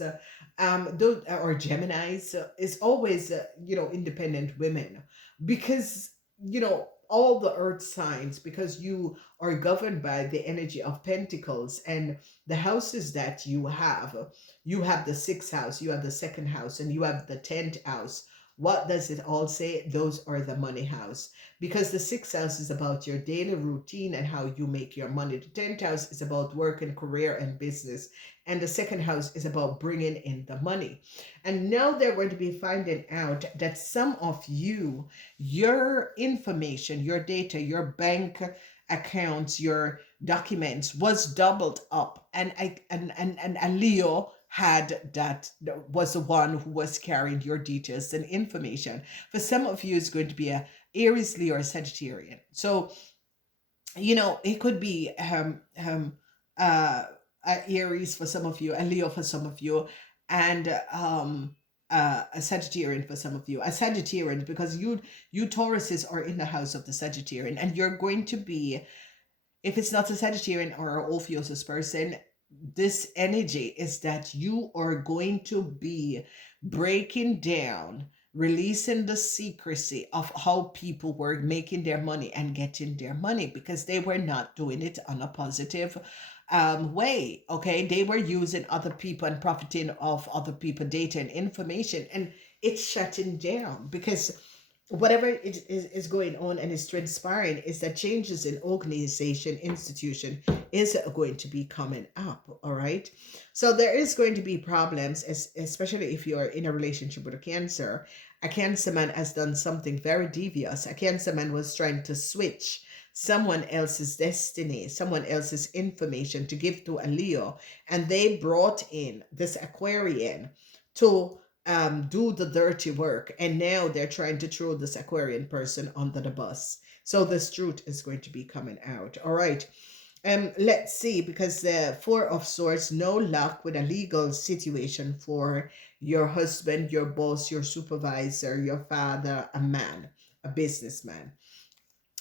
don't, or Geminis, is always, you know, independent women, because, you know, all the earth signs, because you are governed by the energy of pentacles and the houses that you have the sixth house, you have the second house, and you have the 10th house. What does it all say? Those are the money house, because the sixth house is about your daily routine and how you make your money. The 10th house is about work and career and business, and the second house is about bringing in the money. And now they're going to be finding out that some of you, your information, your data, your bank accounts, your documents was doubled up, and a Leo had that, was the one who was carrying your details and information. For some of you, it's going to be a Aries, Leo, or Sagittarian. So, you know, it could be uh, a Aries for some of you, a Leo for some of you, and a Sagittarian for some of you. A Sagittarian, because you Tauruses are in the house of the Sagittarian, and you're going to be, if it's not a Sagittarian or an Ophiuchus person, this energy is that you are going to be breaking down, releasing the secrecy of how people were making their money and getting their money, because they were not doing it on a positive way. Okay, they were using other people and profiting off other people data and information, and it's shutting down, because whatever is going on and is transpiring is that changes in organization, institution is going to be coming up. All right, so there is going to be problems, especially if you're in a relationship with a Cancer. A Cancer man has done something very devious. A Cancer man was trying to switch someone else's destiny, someone else's information to give to a Leo, and they brought in this Aquarian to do the dirty work, and now they're trying to throw this Aquarian person under the bus. So this truth is going to be coming out. All right. Let's see, because the Four of Swords, no luck with a legal situation for your husband, your boss, your supervisor, your father, a man, a businessman.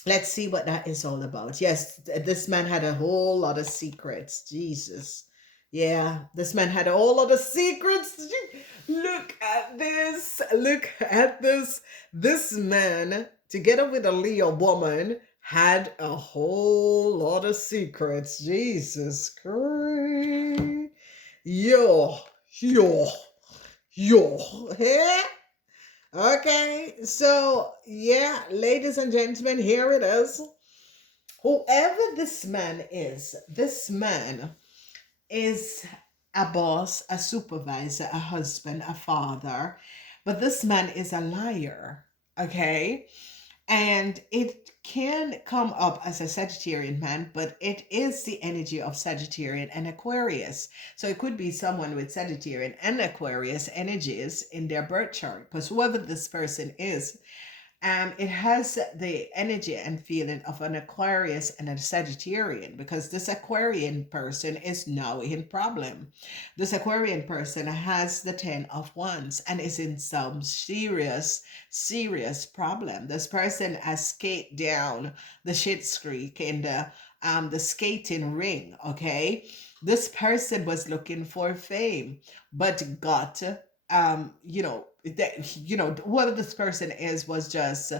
Let's see what that is all about. Yes, this man had a whole lot of secrets. Jesus. Yeah, this man had a whole lot of secrets. Look at this. Look at this. This man, together with a Leo woman, had a whole lot of secrets. Jesus Christ. Yo, yo, yo. Hey? Okay, so yeah, ladies and gentlemen, here it is. Whoever this man is a boss, a supervisor, a husband, a father, but this man is a liar. Okay, and it can come up as a Sagittarian man, but it is the energy of Sagittarian and Aquarius. So it could be someone with Sagittarian and Aquarius energies in their birth chart, because whoever this person is, it has the energy and feeling of an Aquarius and a Sagittarian, because this Aquarian person is now in problem. This Aquarian person has the 10 of Wands and is in some serious problem. This person has skated down the shit creek in the the skating ring. Okay, this person was looking for fame, but got whoever this person is was just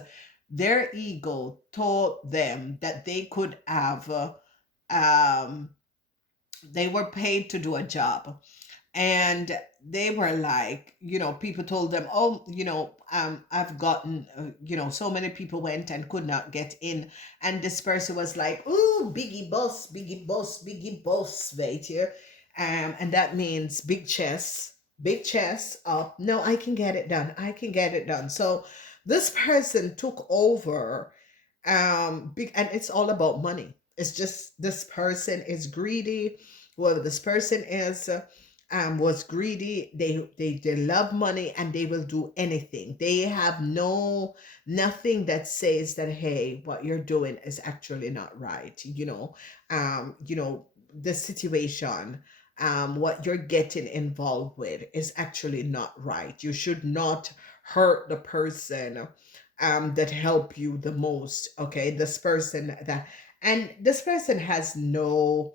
their ego told them that they could have um they were paid to do a job, and they were like, people told them, oh, I've gotten, so many people went and could not get in, and this person was like, ooh, biggie boss, biggie boss, right here. And that means big chest up. No, I can get it done, I can get it done. So this person took over, big, and it's all about money. It's just this person is greedy. Whoever this person is, was greedy. They love money, and they will do anything. They have nothing that says that, hey, what you're doing is actually not right. The situation, what you're getting involved with is actually not right. You should not hurt the person that help you the most. Okay, this person has no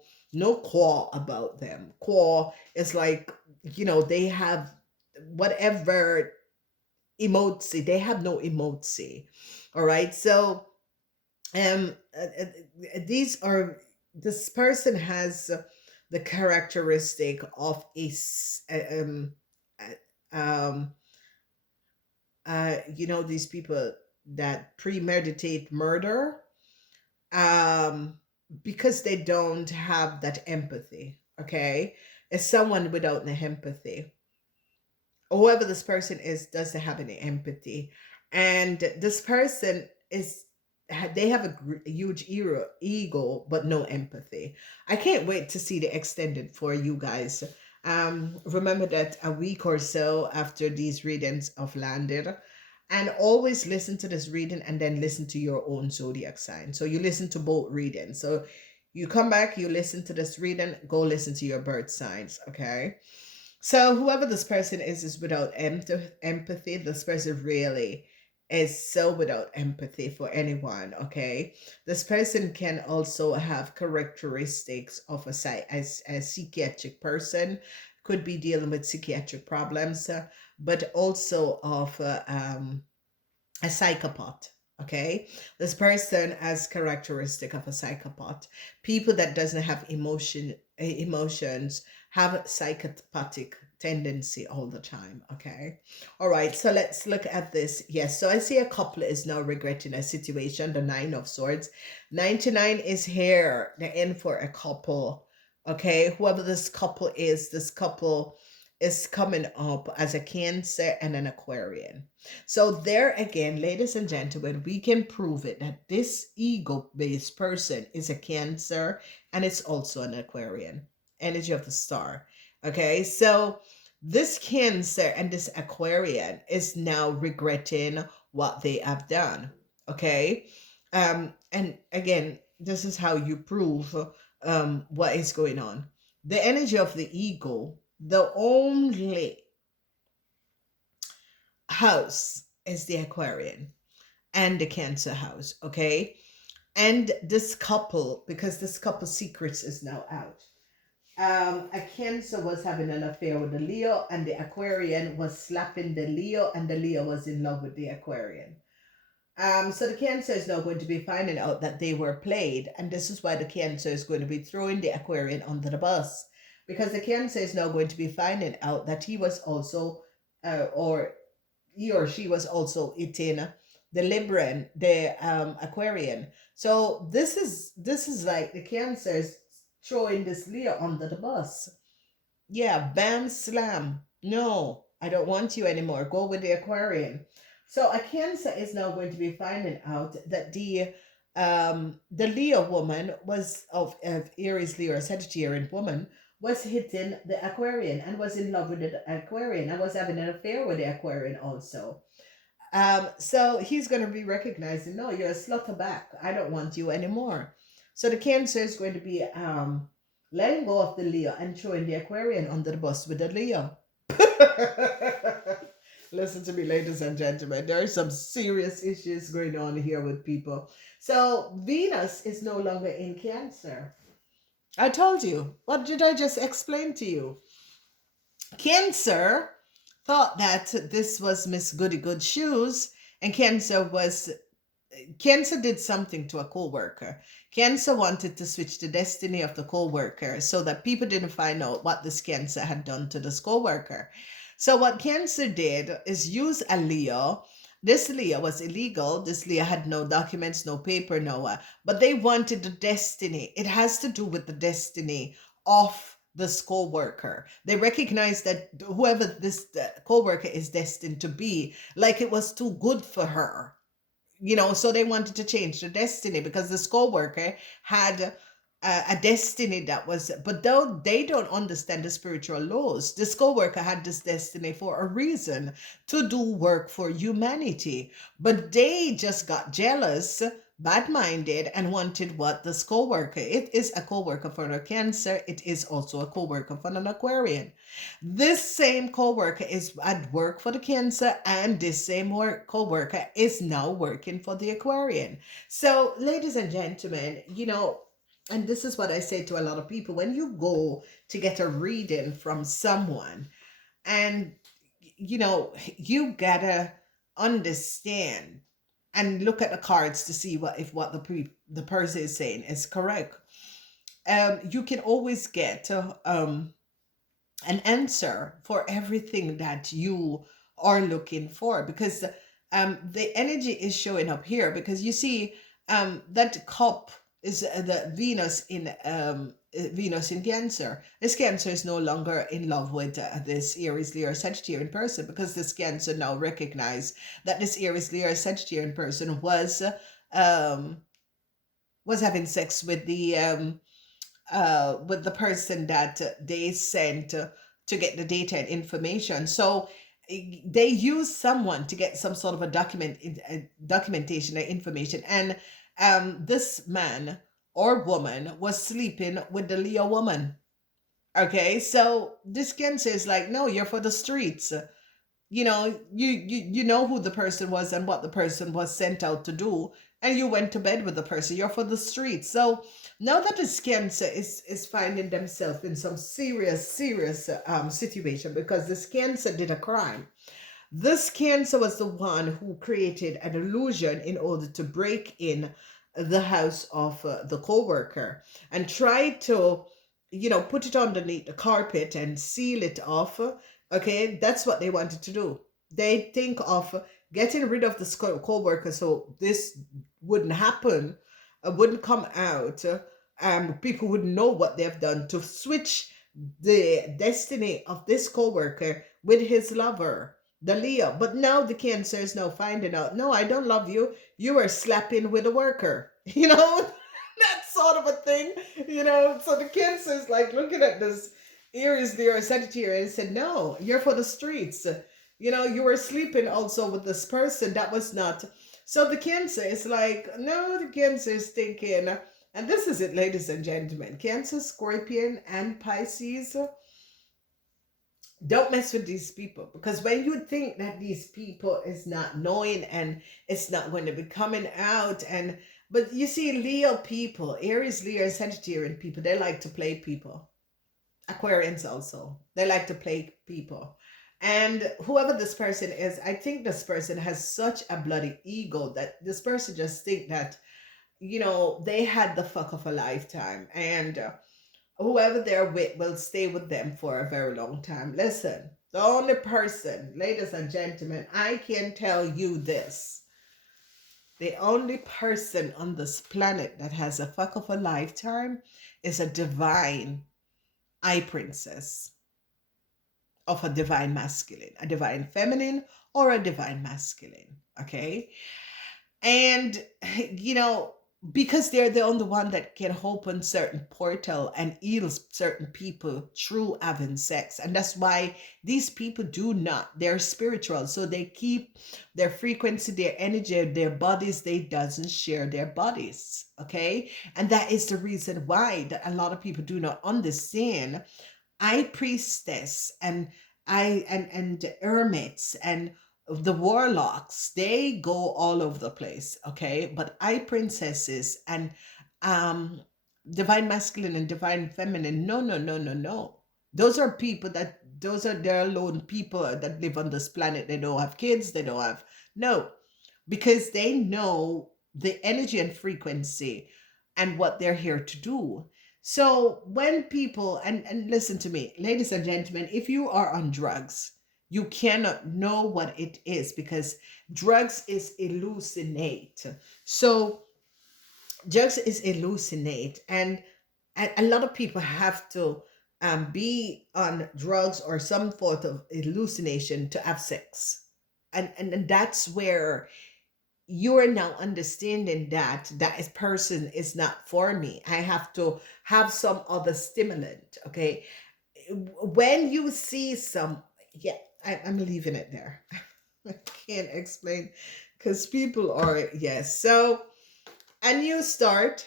core about them. Core is like, they have whatever emoji. They have no emoji. All right. So these are this person has the characteristic of um these people that premeditate murder, um because they don't have that empathy. Okay, it's someone without the empathy. Whoever this person is doesn't have any empathy, and this person is they have a huge ego but no empathy. I can't wait to see the extended for you guys. Remember that a week or so after these readings have landed, and always listen to this reading and then listen to your own zodiac sign. So you listen to both readings. So you come back, you listen to this reading, go listen to your birth signs. Okay, so whoever this person is without empathy. This person really is so without empathy for anyone. Okay, this person can also have characteristics of a psychiatric person, could be dealing with psychiatric problems, but also of a psychopath. Okay, this person has characteristic of a psychopath. People that doesn't have emotions have psychopathic tendency all the time. Okay, all right, so let's look at this. Yes, so I see a couple is now regretting a situation, the 9 of swords. 99 is here, the end for a couple. Okay, whoever this couple is, this couple is coming up as a Cancer and an Aquarian. So there again, ladies and gentlemen, we can prove it that this ego-based person is a Cancer, and it's also an Aquarian. Energy of the star. Okay, so this Cancer and this Aquarian is now regretting what they have done. Okay, and again, this is how you prove what is going on. The energy of the ego, the only house is the Aquarian and the Cancer house. Okay, and this couple, because this couple secrets is now out. A Cancer was having an affair with the Leo, and the Aquarian was slapping the Leo, and the Leo was in love with the Aquarian. So the Cancer is now going to be finding out that they were played, and this is why the Cancer is going to be throwing the Aquarian under the bus, because the Cancer is now going to be finding out that he was also, or he or she was also eating the Libran, the Aquarian. So this is like the Cancers throwing this Leo under the bus. Yeah, bam, slam. No, I don't want you anymore. Go with the Aquarian. So a Cancer is now going to be finding out that the Leo woman was of Aries, Leo, or Sagittarian woman was hitting the Aquarian and was in love with the Aquarian and was having an affair with the Aquarian also. So he's going to be recognizing, no, you're a slutterback. I don't want you anymore. So the Cancer is going to be letting go of the Leo and throwing the Aquarian under the bus with the Leo. Listen to me, ladies and gentlemen. There are some serious issues going on here with people. So Venus is no longer in Cancer. I told you. What did I just explain to you? Cancer thought that this was Miss Goody Good Shoes, and Cancer did something to a co-worker. Cancer wanted to switch the destiny of the co-worker so that people didn't find out what this Cancer had done to this co-worker. So what Cancer did is use a Leo. This Leo was illegal. This Leo had no documents, no paper, but they wanted the destiny. It has to do with the destiny of this co-worker. They recognized that whoever this co-worker is destined to be, like it was too good for her, so they wanted to change the destiny because the co-worker had a destiny that was, but though they don't understand the spiritual laws, this co-worker had this destiny for a reason, to do work for humanity, but they just got jealous, bad-minded, and wanted what this co-worker. It is a co-worker for a Cancer. It is also a co-worker for an Aquarian. This same co-worker is at work for the Cancer, and this same co-worker is now working for the Aquarian. So, ladies and gentlemen, and this is what I say to a lot of people: when you go to get a reading from someone, and you gotta understand and look at the cards to see what the person is saying is correct. You can always get an answer for everything that you are looking for, because the energy is showing up here, because you see that cup is the Venus in Cancer. This Cancer is no longer in love with this Aries, Leo, Sagittarian person, because this Cancer now recognize that this Aries, Leo, Sagittarian person um was having sex with the person that they sent to get the data and information. So they use someone to get some sort of a documentation or information, and this man or woman was sleeping with the Leo woman. Okay, so this Cancer is like, no, you're for the streets. You know who the person was and what the person was sent out to do, and you went to bed with the person. You're for the streets. So now that this Cancer is finding themselves in some serious situation, because this Cancer did a crime. This Cancer was the one who created an illusion in order to break in the house of the co-worker, and tried to, put it underneath the carpet and seal it off. Okay, that's what they wanted to do. They think of getting rid of the co-worker so this wouldn't happen, wouldn't come out. People wouldn't know what they've done to switch the destiny of this co-worker with his lover, the Leo. But now the Cancer is now finding out, no, I don't love you. You were slapping with a worker. That sort of a thing. So the Cancer is like looking at this Aries, Leo, Sagittarius, and said, no, you're for the streets. You were sleeping also with this person that was not. So the Cancer is like, no, the Cancer is thinking, and this is it, ladies and gentlemen: Cancer, Scorpion, and Pisces. Don't mess with these people, because when you think that these people is not knowing and it's not going to be coming out, but you see, Leo people, Aries, Leo, Sagittarian people, they like to play people. Aquarians also, they like to play people. And whoever this person is, I think this person has such a bloody ego that this person just think that they had the fuck of a lifetime, and whoever they're with will stay with them for a very long time. Listen, the only person, ladies and gentlemen, I can tell you this: the only person on this planet that has a fuck of a lifetime is a divine eye princess of a divine masculine, a divine feminine, or a divine masculine. Okay. And, because they're the only one that can open certain portal and heal certain people through having sex. And that's why these people do not, they're spiritual. So they keep their frequency, their energy, their bodies, they doesn't share their bodies. Okay. And that is the reason why that a lot of people do not understand eye priestess and And the hermits and the warlocks, they go all over the place, okay? But I princesses and um divine masculine and divine feminine, no, no, no, no, no. Those are people that those are their alone people that live on this planet. They don't have kids, they don't have no, because they know the energy and frequency and what they're here to do. So when people and listen to me, ladies and gentlemen, if you are on drugs, you cannot know what it is because drugs is hallucinate. So drugs is hallucinate, and a lot of people have to be on drugs or some sort of hallucination to have sex, and that's where you are now understanding that that is person is not for me. I have to have some other stimulant. Okay, when you see some, yeah, I'm leaving it there. I can't explain because people are, yes. So a new start,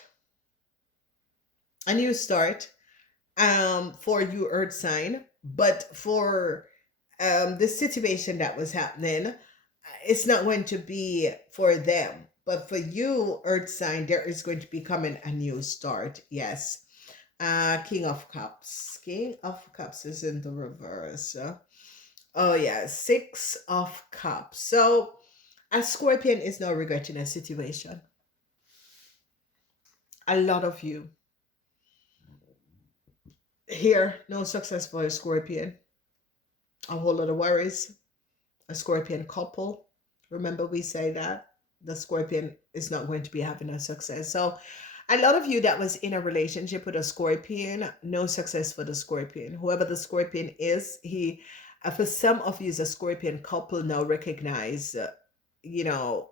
a new start for you earth sign, but for the situation that was happening, it's not going to be for them, but for you earth sign, there is going to be coming a new start. Yes. King of Cups, King of Cups is in the reverse. Oh yeah, Six of Cups. So a Scorpion is now regretting a situation. A lot of you here, no success for a Scorpion, a whole lot of worries, a Scorpion couple. Remember, we say that the Scorpion is not going to be having a success. So, a lot of you that was in a relationship with a Scorpion, no success for the Scorpion. Whoever the Scorpion is, he, for some of you, is a Scorpion couple now recognize, you know,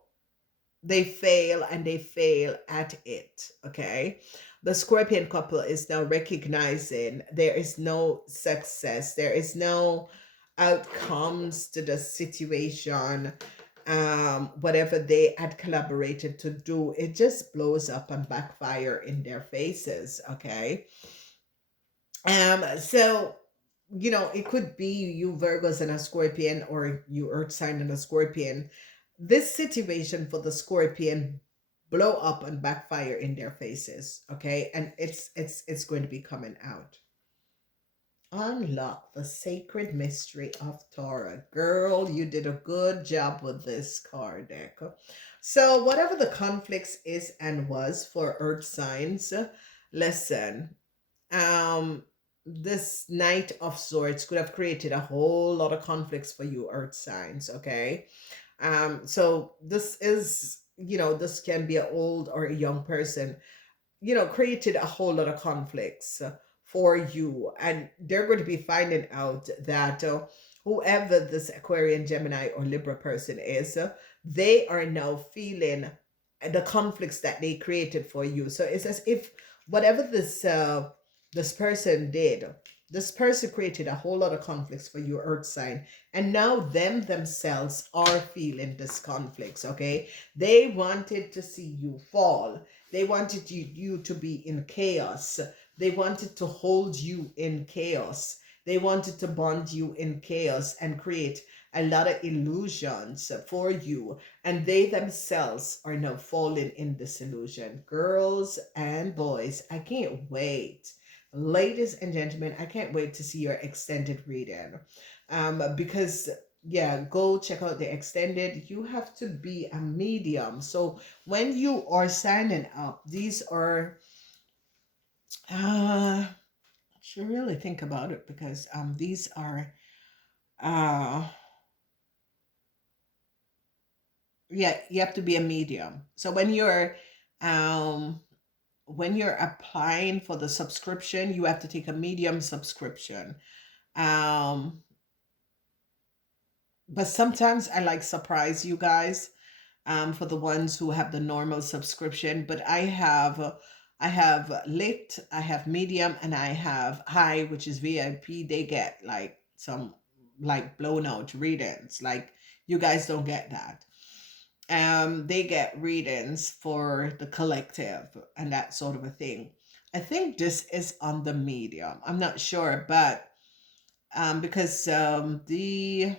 they fail and they fail at it. Okay. The Scorpion couple is now recognizing there is no success, there is no outcomes to the situation. Whatever they had collaborated to do, it just blows up and backfire in their faces. Okay. So it could be you Virgos and a Scorpion, or you Earth sign and a Scorpion. This situation for the Scorpion blow up and backfire in their faces, okay? And it's going to be coming out. Unlock the sacred mystery of Torah. Girl, you did a good job with this card deck. So whatever the conflicts is and was for Earth signs, listen, this Knight of Swords could have created a whole lot of conflicts for you earth signs, okay? So this is, this can be an old or a young person, created a whole lot of conflicts for you, and they're going to be finding out that whoever this Aquarian, Gemini, or Libra person is, they are now feeling the conflicts that they created for you. So it's as if whatever this person did, this person created a whole lot of conflicts for your earth sign, and now them themselves are feeling this conflicts. Okay, they wanted to see you fall, they wanted you to be in chaos, they wanted to hold you in chaos, they wanted to bond you in chaos and create a lot of illusions for you, and they themselves are now falling in this illusion. Girls and boys, I can't wait. Ladies and gentlemen, I can't wait to see your extended reading. Because yeah, go check out the extended. You have to be a medium. So when you are signing up, these are I should really think about it, because these are uh yeah, you have to be a medium. So um when you're applying for the subscription, you have to take a medium subscription. Um, but sometimes I like surprise you guys, for the ones who have the normal subscription. But I have lit, I have medium, and I have high, which is VIP. They get like some like blown out readings. Like you guys don't get that. They get readings for the collective and that sort of a thing. I think this is on the medium. I'm not sure, but Because the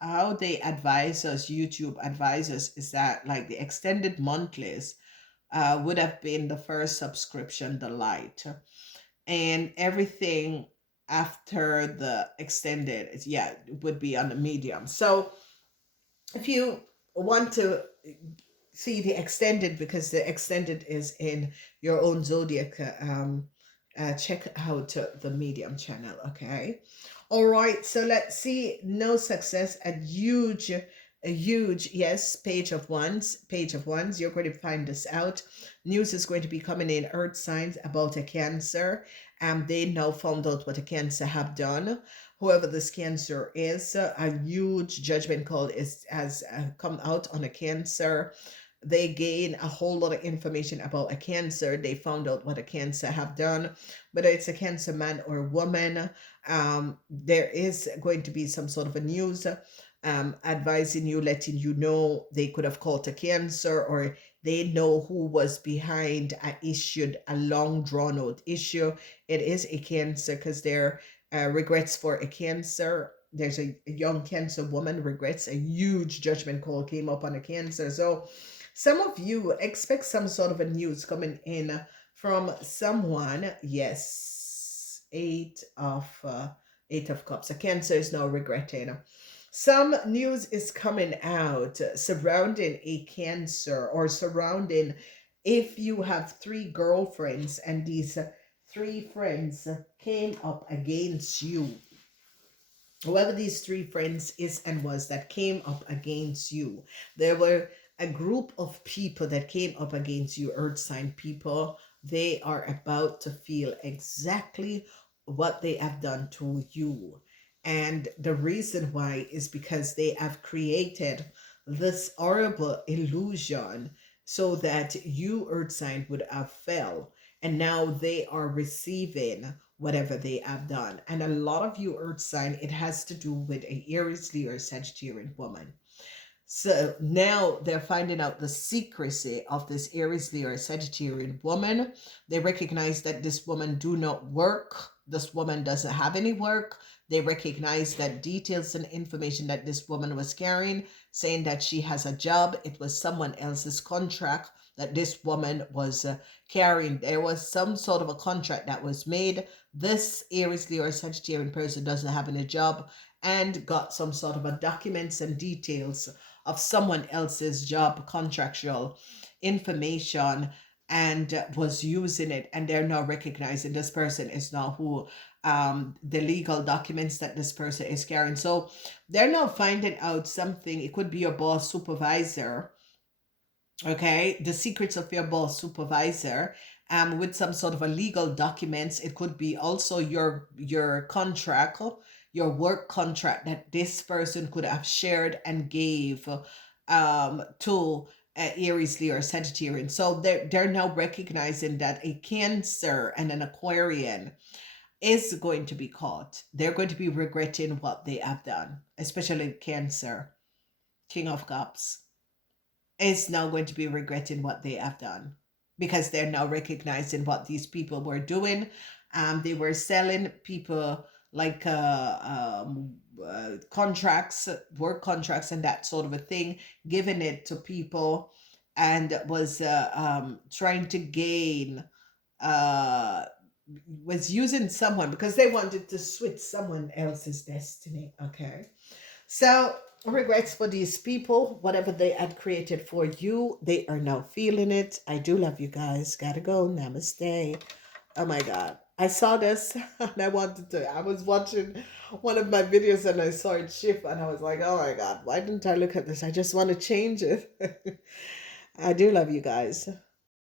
how they advise us, YouTube advises, is that like the extended monthlies would have been the first subscription, the light, and everything after the extended is, yeah, would be on the medium. So if you want to see the extended, because the extended is in your own zodiac, check out the medium channel. Okay, all right, so let's see. No success, a huge, yes, page of wands. You're going to find this out. News is going to be coming in, earth signs, about a cancer. They now found out what a cancer have done. Whoever this cancer is, a huge judgment call has come out on a cancer. They gain a whole lot of information about a cancer. They found out what a cancer have done, whether it's a cancer man or woman. There is going to be some sort of a news advising you, letting you know they could have caught a cancer, or they know who was behind a long drawn out issue. It is a cancer because they're regrets for a cancer. There's a young cancer woman regrets. A huge judgment call came up on a cancer. So some of you expect some sort of a news coming in from someone. Yes, eight of cups. A cancer is now regretting. Some news is coming out surrounding a cancer, or surrounding if you have three girlfriends and these three friends came up against you. Whoever these three friends is and was that came up against you, there were a group of people that came up against you, earth sign people. They are about to feel exactly what they have done to you. And the reason why is because they have created this horrible illusion so that you, earth sign, would have fell. And now they are receiving whatever they have done. And a lot of you, earth sign, it has to do with a Aries, Leo, or Sagittarian woman. So now they're finding out the secrecy of this Aries, Leo, or Sagittarian woman. They recognize that this woman do not work. This woman doesn't have any work. They recognize that details and information that this woman was carrying, saying that she has a job, it was someone else's contract that this woman was carrying. There was some sort of a contract that was made. This Aries, Leo, or Sagittarian person doesn't have any job and got some sort of a documents and details of someone else's job contractual information, and was using it, and they're now recognizing this person is now who, the legal documents that this person is carrying. So they're now finding out something. It could be your boss, supervisor, okay, the secrets of your boss, supervisor, with some sort of a legal documents. It could be also your contract, your work contract that this person could have shared and gave to Aries, Leo, or Sagittarian. So they're now recognizing that a Cancer and an Aquarian is going to be caught. They're going to be regretting what they have done, especially Cancer, King of Cups, is now going to be regretting what they have done, because they're now recognizing what these people were doing. They were selling people like contracts, work contracts, and that sort of a thing, giving it to people, and was trying to gain, uh, was using someone because they wanted to switch someone else's destiny. Okay. So, regrets for these people, whatever they had created for you, they are now feeling it. I do love you guys. Gotta go. Namaste. Oh my God. I saw this and I was watching one of my videos and I saw it shift and I was like, oh my God, why didn't I look at this? I just want to change it. I do love you guys.